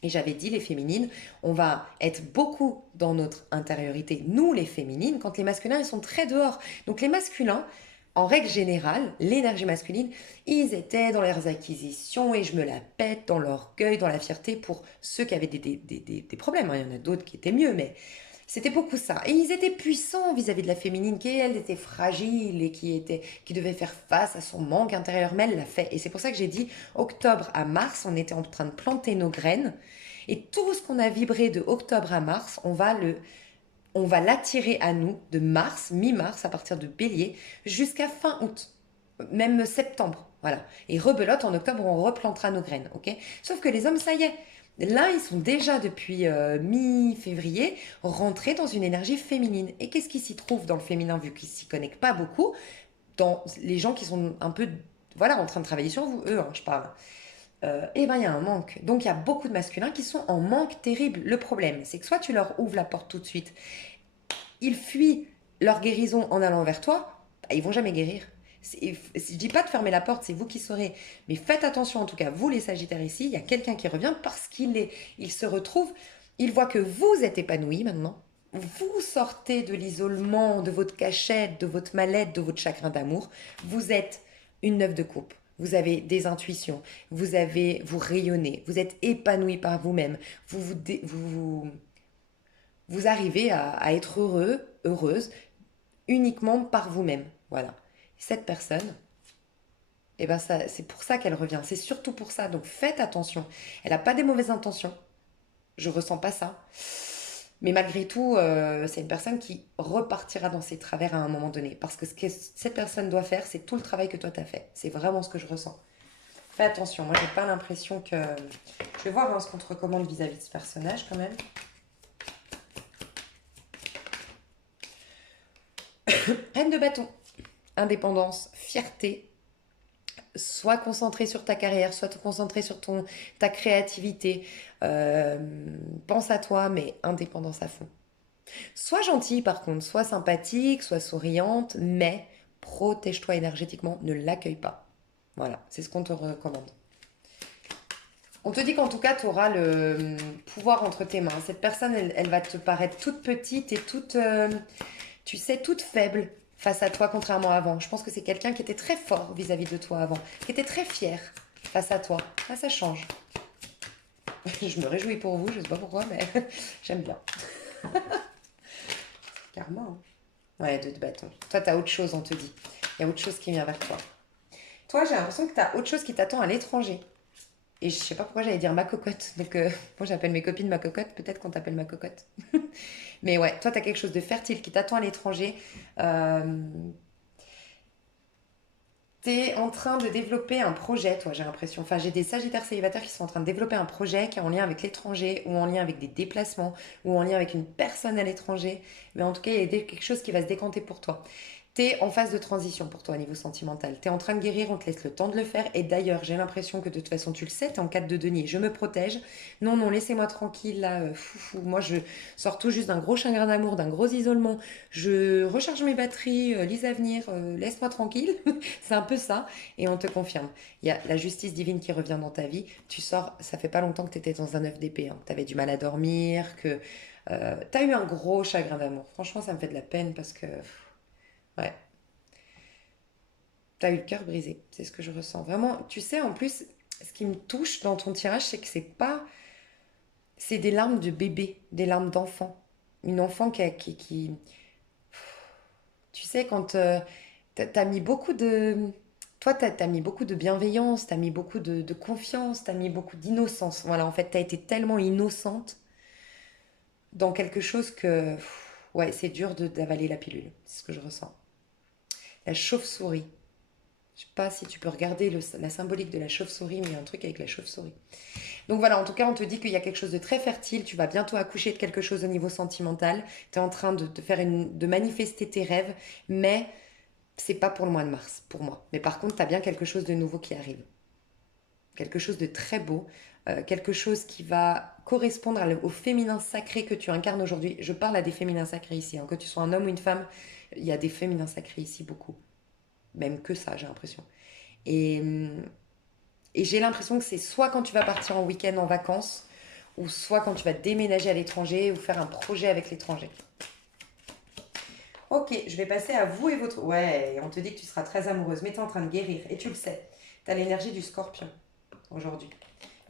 Et j'avais dit, les féminines, on va être beaucoup dans notre intériorité, nous les féminines, quand les masculins, ils sont très dehors. Donc les masculins, en règle générale, l'énergie masculine, ils étaient dans leurs acquisitions et je me la pète, dans l'orgueil, dans la fierté pour ceux qui avaient des problèmes. Il y en a d'autres qui étaient mieux, mais c'était beaucoup ça. Et ils étaient puissants vis-à-vis de la féminine, qui elle était fragile et qui devait faire face à son manque intérieur, mais elle l'a fait. Et c'est pour ça que j'ai dit, octobre à mars, on était en train de planter nos graines. Et tout ce qu'on a vibré de octobre à mars, on va l'attirer à nous de mars, mi-mars, à partir de bélier, jusqu'à fin août, même septembre. Voilà. Et rebelote, en octobre, on replantera nos graines. Ok. Sauf que les hommes, ça y est. Là, ils sont déjà depuis mi-février rentrés dans une énergie féminine. Et qu'est-ce qui s'y trouve dans le féminin, vu qu'ils s'y connectent pas beaucoup, dans les gens qui sont un peu, voilà, en train de travailler sur vous, eux, hein, je parle. Eh ben il y a un manque. Donc il y a beaucoup de masculins qui sont en manque terrible. Le problème, c'est que soit tu leur ouvres la porte tout de suite, ils fuient leur guérison en allant vers toi, bah, ils vont jamais guérir. Je dis pas de fermer la porte, c'est vous qui saurez. Mais faites attention, en tout cas, vous les Sagittaires ici, il y a quelqu'un qui revient parce il se retrouve, il voit que vous êtes épanoui maintenant. Vous sortez de l'isolement, de votre cachette, de votre mal-être, de votre chagrin d'amour. Vous êtes une neuf de coupe. Vous avez des intuitions, vous rayonnez, vous êtes épanoui par vous-même, vous arrivez à être heureux, heureuse uniquement par vous-même. Voilà. Cette personne, eh ben ça, c'est pour ça qu'elle revient. C'est surtout pour ça. Donc faites attention. Elle n'a pas des mauvaises intentions. Je ressens pas ça. Mais malgré tout, c'est une personne qui repartira dans ses travers à un moment donné. Parce que ce que cette personne doit faire, c'est tout le travail que toi t'as fait. C'est vraiment ce que je ressens. Fais attention. Moi, j'ai pas l'impression que. Je vais voir hein, ce qu'on te recommande vis-à-vis de ce personnage quand même. Reine de bâton. Indépendance, fierté, soit concentré sur ta carrière, soit te concentrer sur ta créativité. Euh, pense à toi, mais indépendance à fond. Sois gentille par contre, sois sympathique, sois souriante, mais protège-toi énergétiquement, ne l'accueille pas. Voilà, c'est ce qu'on te recommande. On te dit qu'en tout cas, tu auras le pouvoir entre tes mains. Cette personne, elle va te paraître toute petite et toute, tu sais, toute faible face à toi, contrairement à avant. Je pense que c'est quelqu'un qui était très fort vis-à-vis de toi avant, qui était très fier face à toi. Là, ça change. Je me réjouis pour vous, je sais pas pourquoi, mais j'aime bien. Karma, hein. Ouais, deux de bâton. Toi, t'as autre chose, on te dit. Il y a autre chose qui vient vers toi. Toi, j'ai l'impression que t'as autre chose qui t'attend à l'étranger. Et je sais pas pourquoi j'allais dire ma cocotte. Donc, moi, j'appelle mes copines ma cocotte. Peut-être qu'on t'appelle ma cocotte. Mais ouais, toi, t'as quelque chose de fertile qui t'attend à l'étranger. Euh, T'es en train de développer un projet, toi, j'ai l'impression. Enfin, j'ai des sagittaires célibataires qui sont en train de développer un projet qui est en lien avec l'étranger, ou en lien avec des déplacements, ou en lien avec une personne à l'étranger. Mais en tout cas, il y a quelque chose qui va se décanter pour toi. T'es en phase de transition pour toi au niveau sentimental. T'es en train de guérir, on te laisse le temps de le faire. Et d'ailleurs, j'ai l'impression que de toute façon, tu le sais, t'es en 4 de denier. Je me protège. Non, non, laissez-moi tranquille là. Foufou. Moi, je sors tout juste d'un gros chagrin d'amour, d'un gros isolement. Je recharge mes batteries, lise à venir, laisse-moi tranquille. C'est un peu ça. Et on te confirme. Il y a la justice divine qui revient dans ta vie. Tu sors, ça fait pas longtemps que tu étais dans un œuf d'épée, hein, que tu avais du mal à dormir, que tu as eu un gros chagrin d'amour. Franchement, ça me fait de la peine parce que, ouais, tu as eu le cœur brisé. C'est ce que je ressens. Vraiment, tu sais, en plus, ce qui me touche dans ton tirage, c'est que c'est pas. C'est des larmes de bébé, des larmes d'enfant. Une enfant tu sais, quand t'as mis beaucoup de... Toi, t'as mis beaucoup de bienveillance, t'as mis beaucoup de confiance, t'as mis beaucoup d'innocence. Voilà, en fait, t'as été tellement innocente dans quelque chose que... Ouais, c'est dur d'avaler la pilule, c'est ce que je ressens. La chauve-souris. Je sais pas si tu peux regarder la symbolique de la chauve-souris, mais il y a un truc avec la chauve-souris. Donc voilà, en tout cas, on te dit qu'il y a quelque chose de très fertile. Tu vas bientôt accoucher de quelque chose au niveau sentimental. Tu es en train de manifester tes rêves, mais c'est pas pour le mois de mars, pour moi. Mais par contre, tu as bien quelque chose de nouveau qui arrive. Quelque chose de très beau. Quelque chose qui va correspondre au féminin sacré que tu incarnes aujourd'hui. Je parle à des féminins sacrés ici, hein. Que tu sois un homme ou une femme, il y a des féminins sacrés ici, beaucoup. Même que ça, j'ai l'impression. Et, et j'ai l'impression que c'est soit quand tu vas partir en week-end en vacances, ou soit quand tu vas déménager à l'étranger ou faire un projet avec l'étranger. Ok, je vais passer à vous et votre... Ouais, on te dit que tu seras très amoureuse, mais tu es en train de guérir, et tu le sais. Tu as l'énergie du scorpion aujourd'hui.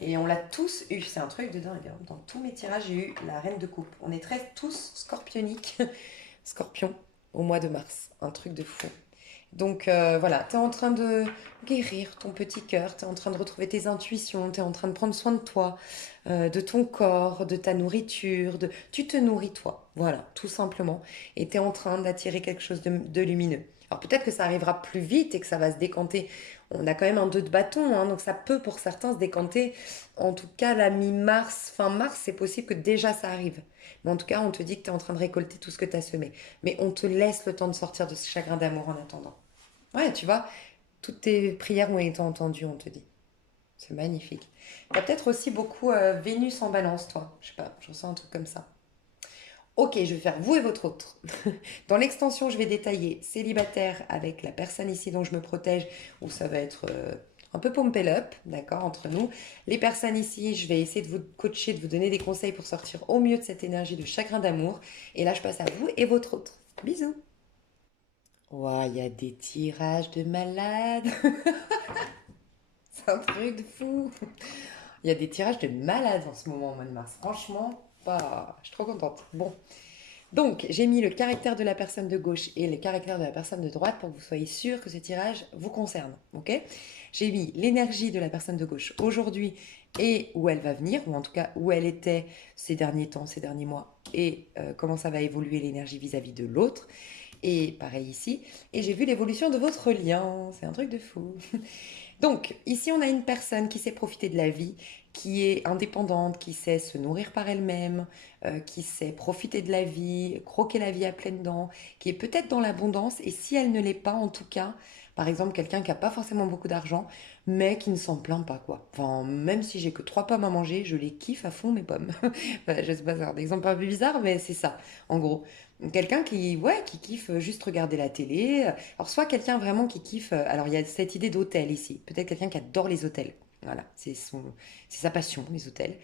Et on l'a tous eu, c'est un truc de dingue, hein. Dans tous mes tirages, j'ai eu la reine de coupe. On est très tous scorpioniques, scorpion, au mois de mars. Un truc de fou. Donc voilà, tu es en train de guérir ton petit cœur, tu es en train de retrouver tes intuitions, tu es en train de prendre soin de toi, de ton corps, de ta nourriture, tu te nourris toi, voilà, tout simplement. Et tu es en train d'attirer quelque chose de lumineux. Alors peut-être que ça arrivera plus vite et que ça va se décanter. On a quand même un 2 de bâton, hein, donc ça peut pour certains se décanter. En tout cas, la mi-mars, fin mars, c'est possible que déjà ça arrive. Mais en tout cas, on te dit que tu es en train de récolter tout ce que tu as semé. Mais on te laisse le temps de sortir de ce chagrin d'amour en attendant. Ouais, tu vois, toutes tes prières ont été entendues, on te dit. C'est magnifique. T'as peut-être aussi beaucoup Vénus en balance, toi. Je sais pas, je ressens un truc comme ça. Ok, je vais faire vous et votre autre. Dans l'extension, je vais détailler célibataire avec la personne ici dont je me protège, où ça va être un peu pompé up, d'accord, entre nous. Les personnes ici, je vais essayer de vous coacher, de vous donner des conseils pour sortir au mieux de cette énergie de chagrin d'amour. Et là, je passe à vous et votre autre. Bisous. Ouah, il y a des tirages de malades. C'est un truc de fou. Il y a des tirages de malades en ce moment au mois de mars. Franchement, bah, je suis trop contente. Bon, donc j'ai mis le caractère de la personne de gauche et le caractère de la personne de droite pour que vous soyez sûr que ce tirage vous concerne. Ok? J'ai mis l'énergie de la personne de gauche aujourd'hui et où elle va venir, ou en tout cas où elle était ces derniers temps, ces derniers mois, et comment ça va évoluer l'énergie vis-à-vis de l'autre. Et pareil ici. Et j'ai vu l'évolution de votre lien. C'est un truc de fou. Donc, ici, on a une personne qui sait profiter de la vie, qui est indépendante, qui sait se nourrir par elle-même, qui sait profiter de la vie, croquer la vie à pleines dents, qui est peut-être dans l'abondance, et si elle ne l'est pas, en tout cas, par exemple, quelqu'un qui n'a pas forcément beaucoup d'argent, mais qui ne s'en plaint pas, quoi. Enfin, même si j'ai que 3 pommes à manger, je les kiffe à fond, mes pommes. Enfin, je sais pas, c'est un exemple un peu bizarre, mais c'est ça, en gros. Quelqu'un qui, ouais, qui kiffe juste regarder la télé. Alors, soit quelqu'un vraiment qui kiffe. Alors, il y a cette idée d'hôtel ici. Peut-être quelqu'un qui adore les hôtels. Voilà, c'est sa passion, les hôtels.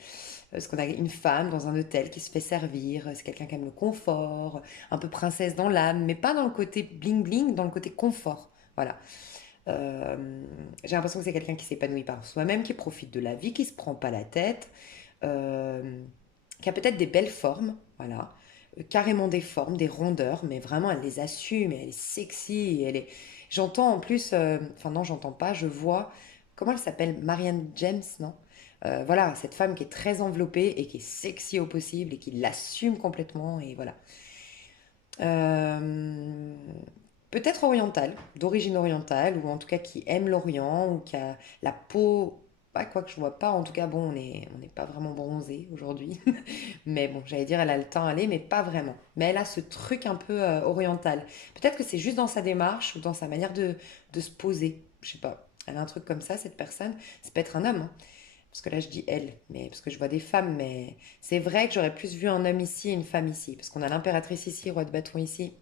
Parce qu'on a une femme dans un hôtel qui se fait servir. C'est quelqu'un qui aime le confort, un peu princesse dans l'âme, mais pas dans le côté bling bling, dans le côté confort. Voilà. J'ai l'impression que c'est quelqu'un qui s'épanouit par soi-même, qui profite de la vie, qui se prend pas la tête, euh, qui a peut-être des belles formes, voilà. Carrément des formes, des rondeurs, mais vraiment elle les assume, et elle est sexy, et elle est... J'entends en plus, enfin non, j'entends pas, je vois, comment elle s'appelle? Marianne James, non? Voilà, cette femme qui est très enveloppée et qui est sexy au possible et qui l'assume complètement, et voilà. Euh, Peut-être orientale, d'origine orientale, ou en tout cas qui aime l'Orient, ou qui a la peau, pas quoi que je vois pas, en tout cas, bon, on n'est pas vraiment bronzé aujourd'hui, mais bon, j'allais dire, elle a le temps à aller, mais pas vraiment. Mais elle a ce truc un peu oriental. Peut-être que c'est juste dans sa démarche ou dans sa manière de se poser, je sais pas. Elle a un truc comme ça, cette personne. Ça peut être un homme, hein. Parce que là, je dis elle, mais parce que je vois des femmes, mais c'est vrai que j'aurais plus vu un homme ici et une femme ici, parce qu'on a l'impératrice ici, roi de bâton ici.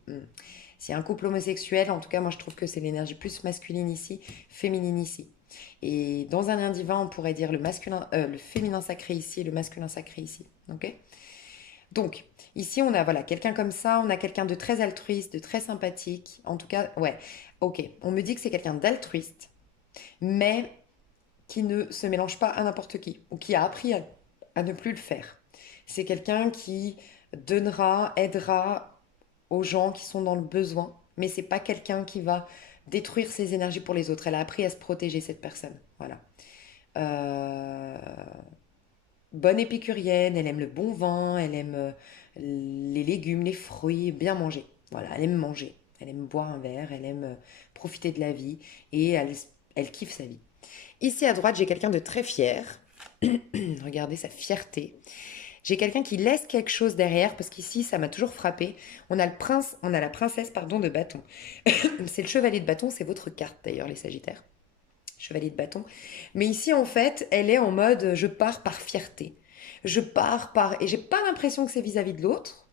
C'est un couple homosexuel, en tout cas, moi je trouve que c'est l'énergie plus masculine ici, féminine ici. Et dans un lien divin, on pourrait dire le féminin sacré ici et le masculin sacré ici. Ok? Donc, ici, on a voilà, quelqu'un comme ça, on a quelqu'un de très altruiste, de très sympathique. En tout cas, ouais, ok. On me dit que c'est quelqu'un d'altruiste, mais qui ne se mélange pas à n'importe qui, ou qui a appris à ne plus le faire. C'est quelqu'un qui donnera, aidera aux gens qui sont dans le besoin, mais c'est pas quelqu'un qui va détruire ses énergies pour les autres. Elle a appris à se protéger, cette personne. Voilà. Euh, bonne épicurienne, elle aime le bon vin, elle aime les légumes, les fruits, bien manger. Voilà, elle aime manger, elle aime boire un verre, elle aime profiter de la vie et elle kiffe sa vie. Ici à droite, j'ai quelqu'un de très fier. Regardez sa fierté. J'ai quelqu'un qui laisse quelque chose derrière parce qu'ici, ça m'a toujours frappé. On a le prince, on a la princesse, pardon, de bâton. C'est le chevalier de bâton, c'est votre carte d'ailleurs, les Sagittaires. Chevalier de bâton. Mais ici, en fait, elle est en mode je pars par fierté. Je pars par. Et j'ai pas l'impression que c'est vis-à-vis de l'autre.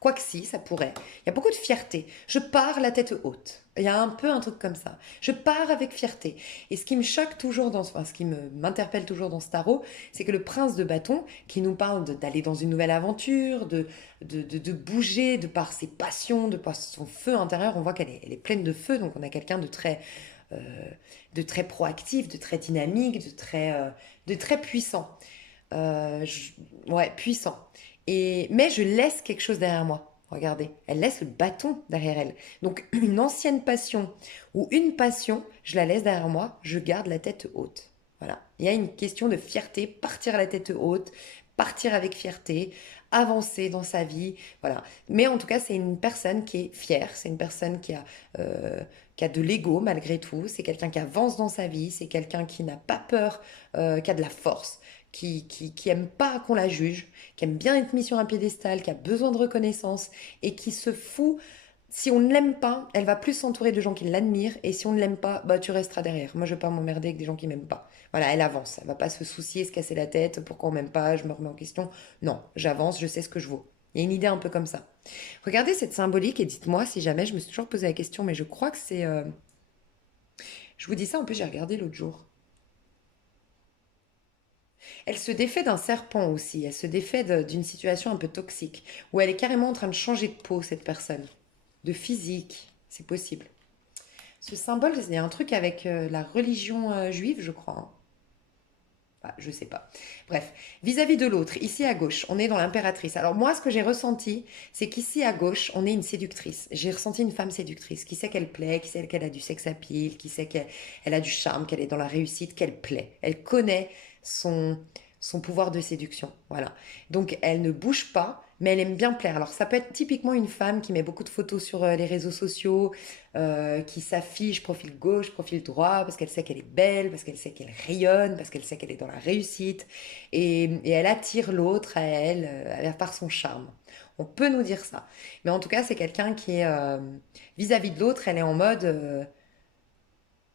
Quoique si, ça pourrait. Il y a beaucoup de fierté. Je pars la tête haute. Il y a un peu un truc comme ça. Je pars avec fierté. Et ce qui me choque toujours enfin, ce qui m'interpelle toujours dans ce tarot, c'est que le prince de bâton, qui nous parle d'aller dans une nouvelle aventure, de bouger de par ses passions, de par son feu intérieur, on voit qu'elle elle est pleine de feu, donc on a quelqu'un euh, de très proactif, de très dynamique, de très puissant. Euh, je- ouais, puissant. Mais je laisse quelque chose derrière moi. Regardez, elle laisse le bâton derrière elle. Donc une ancienne passion ou une passion, je la laisse derrière moi, je garde la tête haute. Voilà. Il y a une question de fierté, partir la tête haute, partir avec fierté, avancer dans sa vie. Voilà. Mais en tout cas, c'est une personne qui est fière, c'est une personne qui a de l'ego malgré tout, c'est quelqu'un qui avance dans sa vie, c'est quelqu'un qui n'a pas peur, qui a de la force, qui aime pas qu'on la juge, qui aime bien être mis sur un piédestal, qui a besoin de reconnaissance et qui se fout. Si on ne l'aime pas, elle va plus s'entourer de gens qui l'admirent et si on ne l'aime pas, bah tu resteras derrière. Moi, je vais pas m'emmerder avec des gens qui m'aiment pas. Voilà, elle avance, elle va pas se soucier, se casser la tête, pourquoi on m'aime pas, je me remets en question. Non, j'avance, je sais ce que je vaux. Il y a une idée un peu comme ça. Regardez cette symbolique et dites-moi si jamais, je me suis toujours posé la question, mais je crois que c'est... Je vous dis ça, en plus j'ai regardé l'autre jour. Elle se défait d'un serpent aussi, elle se défait d'une situation un peu toxique, où elle est carrément en train de changer de peau, cette personne. De physique, c'est possible. Ce symbole, il y a un truc avec la religion juive, je crois, hein. Ah, je sais pas. Bref, vis-à-vis de l'autre, ici à gauche, on est dans l'impératrice. Alors moi, ce que j'ai ressenti, c'est qu'ici à gauche, on est une séductrice. J'ai ressenti une femme séductrice qui sait qu'elle plaît, qui sait qu'elle a du sex appeal, qui sait qu'elle a du charme, qu'elle est dans la réussite, qu'elle plaît. Elle connaît son, son pouvoir de séduction. Voilà. Donc elle ne bouge pas, mais elle aime bien plaire. Alors ça peut être typiquement une femme qui met beaucoup de photos sur les réseaux sociaux, qui s'affiche profil gauche, profil droit, parce qu'elle sait qu'elle est belle, parce qu'elle sait qu'elle rayonne, parce qu'elle sait qu'elle est dans la réussite, et elle attire l'autre à elle par son charme. On peut nous dire ça. Mais en tout cas, c'est quelqu'un qui est vis-à-vis de l'autre, elle est en mode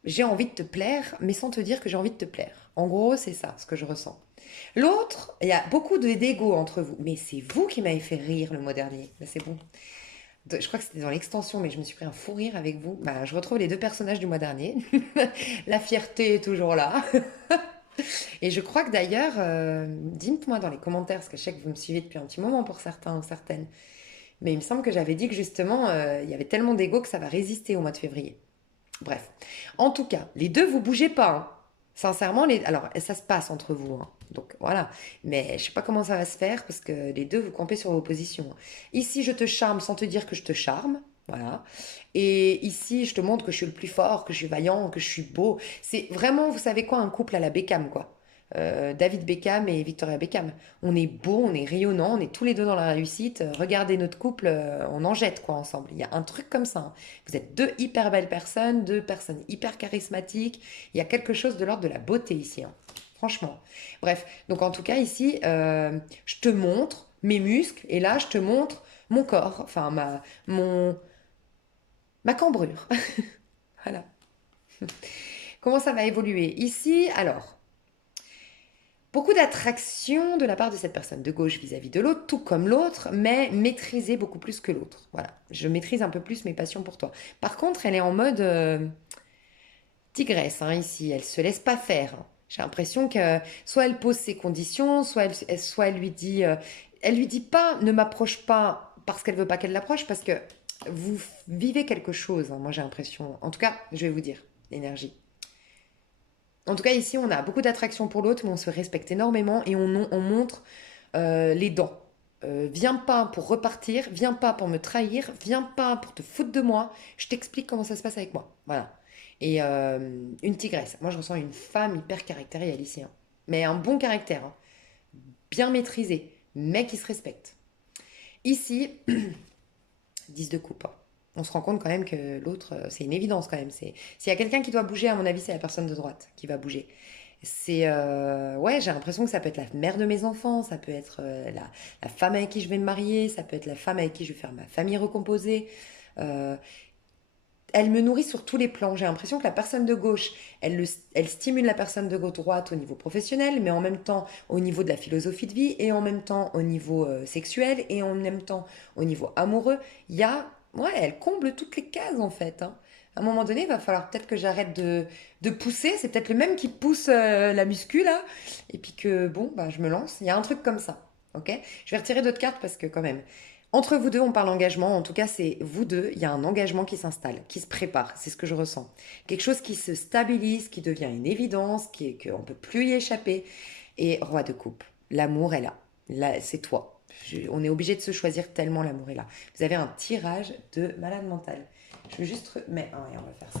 j'ai envie de te plaire, mais sans te dire que j'ai envie de te plaire. En gros, c'est ça ce que je ressens. L'autre, il y a beaucoup d'ego entre vous. Mais c'est vous qui m'avez fait rire le mois dernier. Mais c'est bon. Je crois que c'était dans l'extension, mais je me suis pris un fou rire avec vous. Bah, je retrouve les deux personnages du mois dernier. La fierté est toujours là. Et je crois que d'ailleurs, dites-moi dans les commentaires, parce que je sais que vous me suivez depuis un petit moment pour certains ou certaines, mais il me semble que j'avais dit que justement, il y avait tellement d'ego que ça va résister au mois de février. Bref. En tout cas, les deux, vous bougez pas, hein. Sincèrement, alors ça se passe entre vous, hein. Donc voilà. Mais je sais pas comment ça va se faire parce que les deux, vous campez sur vos positions. Ici, je te charme sans te dire que je te charme. Voilà. Et ici, je te montre que je suis le plus fort, que je suis vaillant, que je suis beau. C'est vraiment, vous savez quoi, un couple à la Beckham, quoi. David Beckham et Victoria Beckham. On est beau, on est rayonnant, on est tous les deux dans la réussite. Regardez notre couple, on en jette quoi ensemble. Il y a un truc comme ça, hein. Vous êtes deux hyper belles personnes, deux personnes hyper charismatiques. Il y a quelque chose de l'ordre de la beauté ici, hein. Franchement. Bref, donc en tout cas ici, je te montre mes muscles et là je te montre mon corps, enfin ma cambrure. Voilà. Comment ça va évoluer ici? Alors, beaucoup d'attraction de la part de cette personne de gauche vis-à-vis de l'autre, tout comme l'autre, mais maîtriser beaucoup plus que l'autre. Voilà, je maîtrise un peu plus mes passions pour toi. Par contre, elle est en mode tigresse, hein, ici, elle se laisse pas faire, hein. J'ai l'impression que soit elle pose ses conditions, soit elle lui dit pas, ne m'approche pas parce qu'elle veut pas qu'elle l'approche, parce que vous vivez quelque chose, hein, moi j'ai l'impression. En tout cas, je vais vous dire, l'énergie. En tout cas, ici, on a beaucoup d'attraction pour l'autre, mais on se respecte énormément et on montre les dents. Viens pas pour repartir, viens pas pour me trahir, viens pas pour te foutre de moi. Je t'explique comment ça se passe avec moi. Voilà. Et une tigresse. Moi, je ressens une femme hyper caractérielle ici, hein. Mais un bon caractère, hein. bien maîtrisé, mais qui se respecte. Ici, 10 de coupe, hein. On se rend compte quand même que l'autre, c'est une évidence quand même. S'il y a quelqu'un qui doit bouger, à mon avis, c'est la personne de droite qui va bouger. Ouais, j'ai l'impression que ça peut être la mère de mes enfants, ça peut être la femme avec qui je vais me marier, ça peut être la femme avec qui je vais faire ma famille recomposée. Euh, Elle me nourrit sur tous les plans. J'ai l'impression que la personne de gauche, elle stimule la personne de droite au niveau professionnel, mais en même temps au niveau de la philosophie de vie, et en même temps au niveau sexuel, et en même temps au niveau amoureux. Ouais, elle comble toutes les cases en fait, hein. À un moment donné, il va falloir peut-être que j'arrête de pousser. C'est peut-être le même qui pousse la muscu là, et puis que bon, bah, je me lance. Il y a un truc comme ça, ok? Je vais retirer d'autres cartes parce que quand même. Entre vous deux, on parle engagement. En tout cas, c'est vous deux. Il y a un engagement qui s'installe, qui se prépare. C'est ce que je ressens. Quelque chose qui se stabilise, qui devient une évidence, qu'on ne peut plus y échapper. Et roi de coupe. L'amour est là. Là, c'est toi. On est obligé de se choisir tellement l'amour est là. Vous avez un tirage de malade mental. Je veux juste... Mais ah ouais, on va faire ça.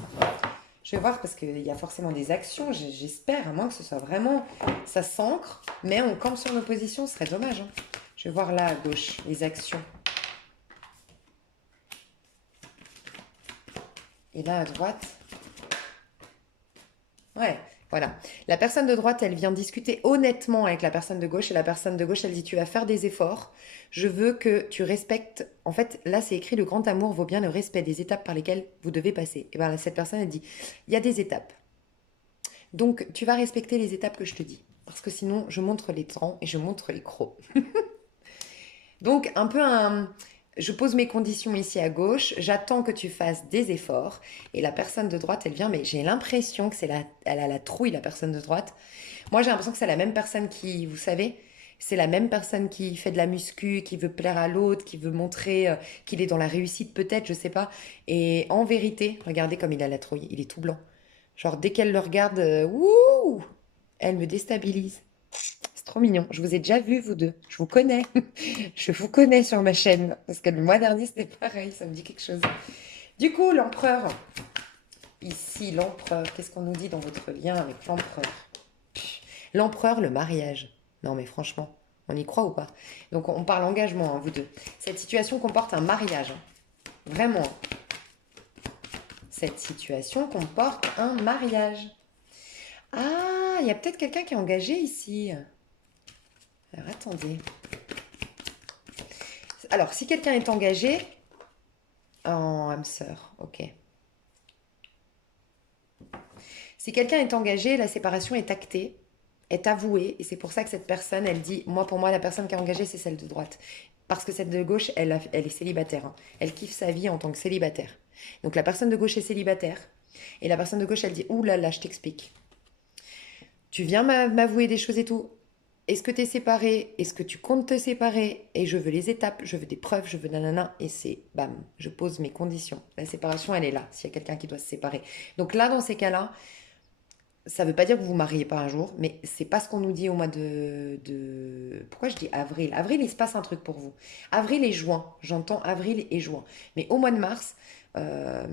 Je vais voir parce qu'il y a forcément des actions. J'espère, à moins que ce soit vraiment... Ça s'ancre, mais on campe sur nos positions. Ce serait dommage, hein. Je vais voir là à gauche les actions. Et là, à droite, ouais, voilà. La personne de droite, elle vient discuter honnêtement avec la personne de gauche. Et la personne de gauche, elle dit, tu vas faire des efforts. Je veux que tu respectes. En fait, là, c'est écrit, le grand amour vaut bien le respect des étapes par lesquelles vous devez passer. Et bien, cette personne, elle dit, il y a des étapes. Donc, tu vas respecter les étapes que je te dis. Parce que sinon, je montre les temps et je montre les crocs. Donc, un peu un... Je pose mes conditions ici à gauche, j'attends que tu fasses des efforts. Et la personne de droite, elle vient, mais j'ai l'impression que elle a la trouille, la personne de droite. Moi, j'ai l'impression que c'est la même personne qui, vous savez, c'est la même personne qui fait de la muscu, qui veut plaire à l'autre, qui veut montrer qu'il est dans la réussite peut-être, je sais pas. Et en vérité, regardez comme il a la trouille, il est tout blanc. Genre, dès qu'elle le regarde, wouh, elle me déstabilise. C'est trop mignon. Je vous ai déjà vu, vous deux. Je vous connais. Je vous connais sur ma chaîne. Parce que le mois dernier, c'était pareil. Ça me dit quelque chose. Du coup, l'empereur. Ici, l'empereur. Qu'est-ce qu'on nous dit dans votre lien avec l'empereur? L'empereur, le mariage. Non, mais franchement, on y croit ou pas? Donc, on parle engagement, hein, vous deux. Cette situation comporte un mariage, hein. Vraiment. Cette situation comporte un mariage. Ah, il y a peut-être quelqu'un qui est engagé ici. Alors, attendez. Alors, si quelqu'un est engagé, en âme sœur, ok. Si quelqu'un est engagé, la séparation est actée, est avouée, et c'est pour ça que cette personne, elle dit, moi, pour moi, la personne qui est engagée, c'est celle de droite. Parce que celle de gauche, elle est célibataire, hein. Elle kiffe sa vie en tant que célibataire. Donc la personne de gauche est célibataire, et la personne de gauche, elle dit, ouh là là, je t'explique. Tu viens m'avouer des choses et tout. Est-ce que tu es séparé? Est-ce que tu comptes te séparer? Et je veux les étapes, je veux des preuves, je veux nanana. Et c'est bam, je pose mes conditions. La séparation, elle est là, s'il y a quelqu'un qui doit se séparer. Donc là, dans ces cas-là, ça ne veut pas dire que vous vous mariez pas un jour, mais c'est pas ce qu'on nous dit au mois Pourquoi je dis avril? Avril, il se passe un truc pour vous. Avril et juin, j'entends avril et juin. Mais au mois de mars, euh,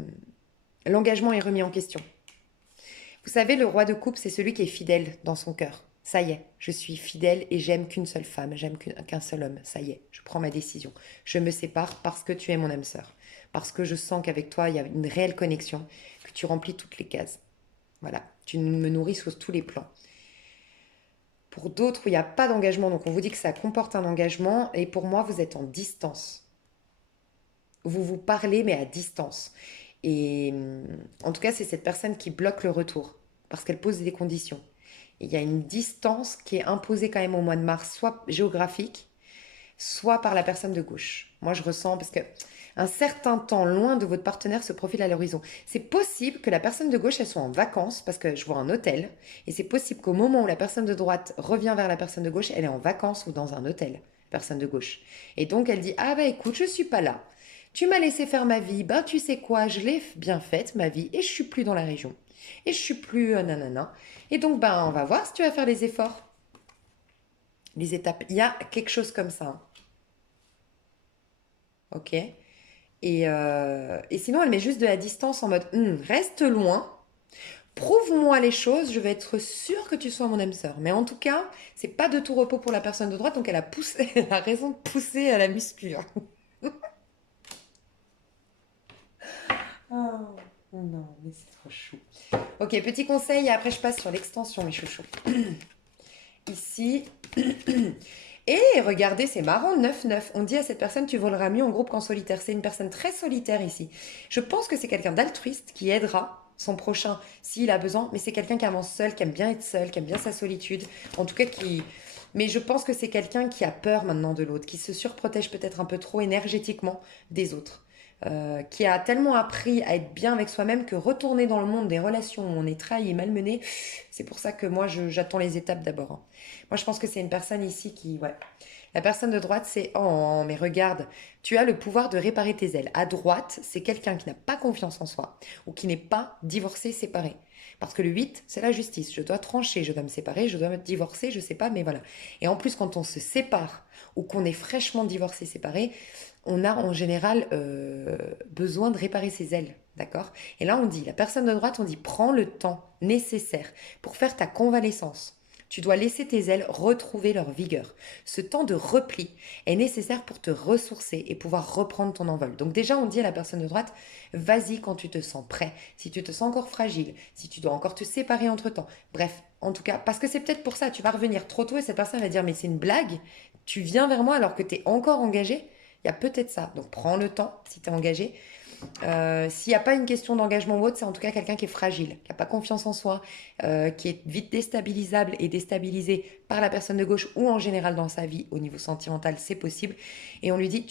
l'engagement est remis en question. Vous savez, le roi de coupe, c'est celui qui est fidèle dans son cœur. Ça y est, je suis fidèle et j'aime qu'une seule femme, j'aime qu'un seul homme. Ça y est, je prends ma décision. Je me sépare parce que tu es mon âme sœur. Parce que je sens qu'avec toi, il y a une réelle connexion, que tu remplis toutes les cases. Voilà, tu me nourris sur tous les plans. Pour d'autres où il n'y a pas d'engagement, donc on vous dit que ça comporte un engagement, et pour moi, vous êtes en distance. Vous vous parlez, mais à distance. Et en tout cas, c'est cette personne qui bloque le retour, parce qu'elle pose des conditions. Et il y a une distance qui est imposée quand même au mois de mars, soit géographique, soit par la personne de gauche. Moi, je ressens, parce que un certain temps loin de votre partenaire se profile à l'horizon. C'est possible que la personne de gauche, elle soit en vacances, parce que je vois un hôtel, et c'est possible qu'au moment où la personne de droite revient vers la personne de gauche, elle est en vacances ou dans un hôtel, personne de gauche. Et donc, elle dit, ah bah écoute, je suis pas là. Tu m'as laissé faire ma vie, ben tu sais quoi, je l'ai bien faite, ma vie, et je suis plus dans la région. Et je suis plus nanana. Et donc, ben, on va voir si tu vas faire les efforts, les étapes. Il y a quelque chose comme ça, hein. Ok? Et sinon, elle met juste de la distance en mode reste loin Prouve-moi les choses, je vais être sûre que tu sois mon âme sœur. Mais en tout cas, c'est pas de tout repos pour la personne de droite, donc elle a poussé, elle a raison de pousser à la muscu. Oh, non, mais c'est trop chou. Ok, petit conseil, et après je passe sur l'extension, mes chouchous. Ici. Et regardez, c'est marrant, 9-9. On dit à cette personne, tu voleras mieux en groupe qu'en solitaire. C'est une personne très solitaire ici. Je pense que c'est quelqu'un d'altruiste qui aidera son prochain s'il a besoin, mais c'est quelqu'un qui avance seul, qui aime bien être seul, qui aime bien sa solitude. En tout cas, qui... Mais je pense que c'est quelqu'un qui a peur maintenant de l'autre, qui se surprotège peut-être un peu trop énergétiquement des autres. Qui a tellement appris à être bien avec soi-même que retourner dans le monde des relations où on est trahi et malmené, c'est pour ça que moi j'attends les étapes d'abord, hein. Moi je pense que c'est une personne ici qui, ouais. La personne de droite, c'est oh, mais regarde, tu as le pouvoir de réparer tes ailes. À droite, c'est quelqu'un qui n'a pas confiance en soi ou qui n'est pas divorcé, séparé. Parce que le 8, c'est la justice. Je dois trancher, je dois me séparer, je dois me divorcer, je sais pas, mais voilà. Et en plus, quand on se sépare ou qu'on est fraîchement divorcé, séparé, on a en général besoin de réparer ses ailes, d'accord? Et là, on dit, la personne de droite, on dit, prends le temps nécessaire pour faire ta convalescence. Tu dois laisser tes ailes retrouver leur vigueur. Ce temps de repli est nécessaire pour te ressourcer et pouvoir reprendre ton envol. Donc déjà, on dit à la personne de droite, vas-y quand tu te sens prêt, si tu te sens encore fragile, si tu dois encore te séparer entre-temps. Bref, en tout cas, parce que c'est peut-être pour ça, tu vas revenir trop tôt et cette personne va dire, mais c'est une blague, tu viens vers moi alors que tu es encore engagé. Il y a peut-être ça. Donc prends le temps si tu es engagé. S'il n'y a pas une question d'engagement ou autre, c'est en tout cas quelqu'un qui est fragile, qui n'a pas confiance en soi, qui est vite déstabilisable et déstabilisé par la personne de gauche ou en général dans sa vie au niveau sentimental, c'est possible. Et on lui dit,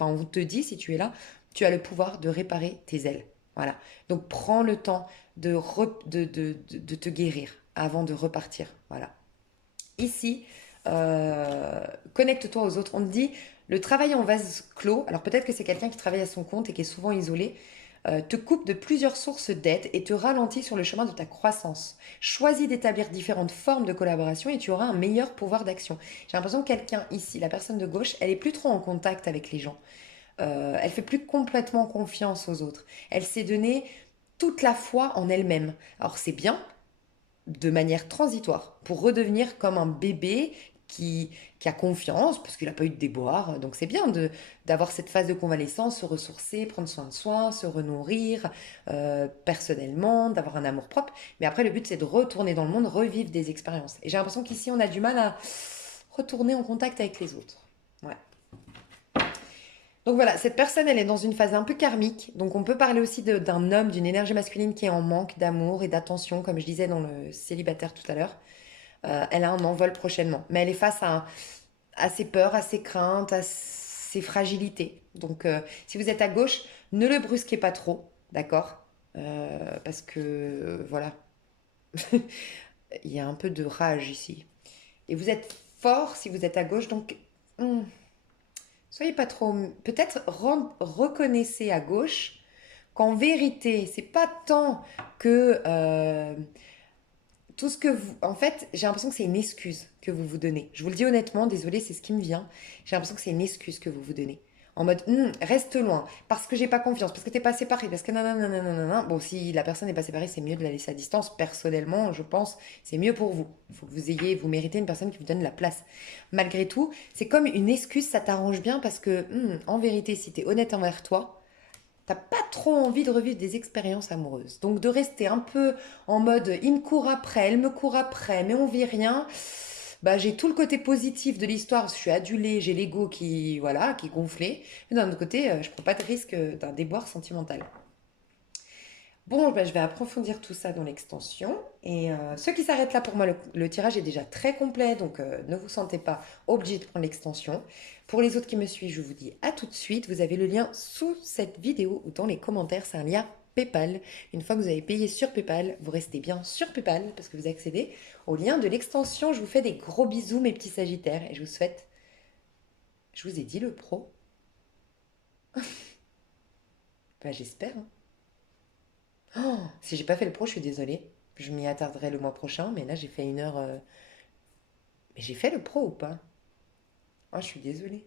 on te dit si tu es là, tu as le pouvoir de réparer tes ailes. Voilà. Donc prends le temps de te guérir avant de repartir. Voilà. Ici, connecte-toi aux autres. On te dit, le travail en vase clos, alors peut-être que c'est quelqu'un qui travaille à son compte et qui est souvent isolé, te coupe de plusieurs sources d'aide et te ralentit sur le chemin de ta croissance. Choisis d'établir différentes formes de collaboration et tu auras un meilleur pouvoir d'action. J'ai l'impression que quelqu'un ici, la personne de gauche, elle est plus trop en contact avec les gens. Elle fait plus complètement confiance aux autres. Elle s'est donnée toute la foi en elle-même. Alors c'est bien, de manière transitoire pour redevenir comme un bébé qui a confiance parce qu'il n'a pas eu de déboire. Donc c'est bien d'avoir cette phase de convalescence, se ressourcer, prendre soin de soi, se renourrir personnellement, d'avoir un amour propre. Mais après, le but, c'est de retourner dans le monde, revivre des expériences. Et j'ai l'impression qu'ici, on a du mal à retourner en contact avec les autres. Ouais. Donc voilà, cette personne, elle est dans une phase un peu karmique. Donc on peut parler aussi d'un homme, d'une énergie masculine qui est en manque d'amour et d'attention, comme je disais dans le célibataire tout à l'heure. Elle a un envol prochainement. Mais elle est face à ses peurs, à ses craintes, à ses fragilités. Donc si vous êtes à gauche, ne le brusquez pas trop, d'accord? Parce que voilà, il y a un peu de rage ici. Et vous êtes fort si vous êtes à gauche, donc hmm, soyez pas trop. Peut-être reconnaissez à gauche qu'en vérité, c'est pas tant que tout ce que vous. En fait, j'ai l'impression que c'est une excuse que vous vous donnez. Je vous le dis honnêtement, désolé, c'est ce qui me vient. J'ai l'impression que c'est une excuse que vous vous donnez. En mode, reste loin, parce que j'ai pas confiance, parce que t'es pas séparé, parce que nanana, nanana. Bon, si la personne n'est pas séparée, c'est mieux de la laisser à distance. Personnellement, je pense, c'est mieux pour vous. Il faut que vous méritez une personne qui vous donne la place. Malgré tout, c'est comme une excuse, ça t'arrange bien, parce que, en vérité, si t'es honnête envers toi, t'as pas trop envie de revivre des expériences amoureuses. Donc de rester un peu en mode il me court après, elle me court après, mais on vit rien. Bah, j'ai tout le côté positif de l'histoire, parce que je suis adulée, j'ai l'ego qui, voilà, qui est gonflé. Mais d'un autre côté, je prends pas de risque d'un déboire sentimental. Bon, bah, je vais approfondir tout ça dans l'extension. Et ceux qui s'arrêtent là, pour moi, le tirage est déjà très complet, donc ne vous sentez pas obligé de prendre l'extension. Pour les autres qui me suivent, je vous dis à tout de suite. Vous avez le lien sous cette vidéo ou dans les commentaires. C'est un lien PayPal. Une fois que vous avez payé sur PayPal, vous restez bien sur PayPal parce que vous accédez au lien de l'extension. Je vous fais des gros bisous, mes petits Sagittaires, et je vous souhaite... Je vous ai dit le pro? Bah, j'espère, hein. Oh, si j'ai pas fait le pro, je suis désolée. Je m'y attarderai le mois prochain, mais là j'ai fait 1 heure. Mais j'ai fait le pro ou pas? Oh, je suis désolée.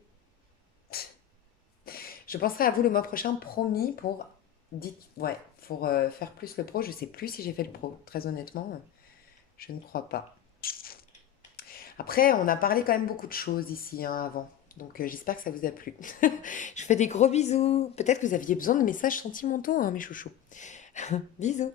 Je penserai à vous le mois prochain, promis, pour Dites, ouais, pour faire plus le pro, je sais plus si j'ai fait le pro. Très honnêtement, je ne crois pas. Après, on a parlé quand même beaucoup de choses ici hein, avant. Donc j'espère que ça vous a plu. Je fais des gros bisous. Peut-être que vous aviez besoin de messages sentimentaux, hein, mes chouchous. Bisous.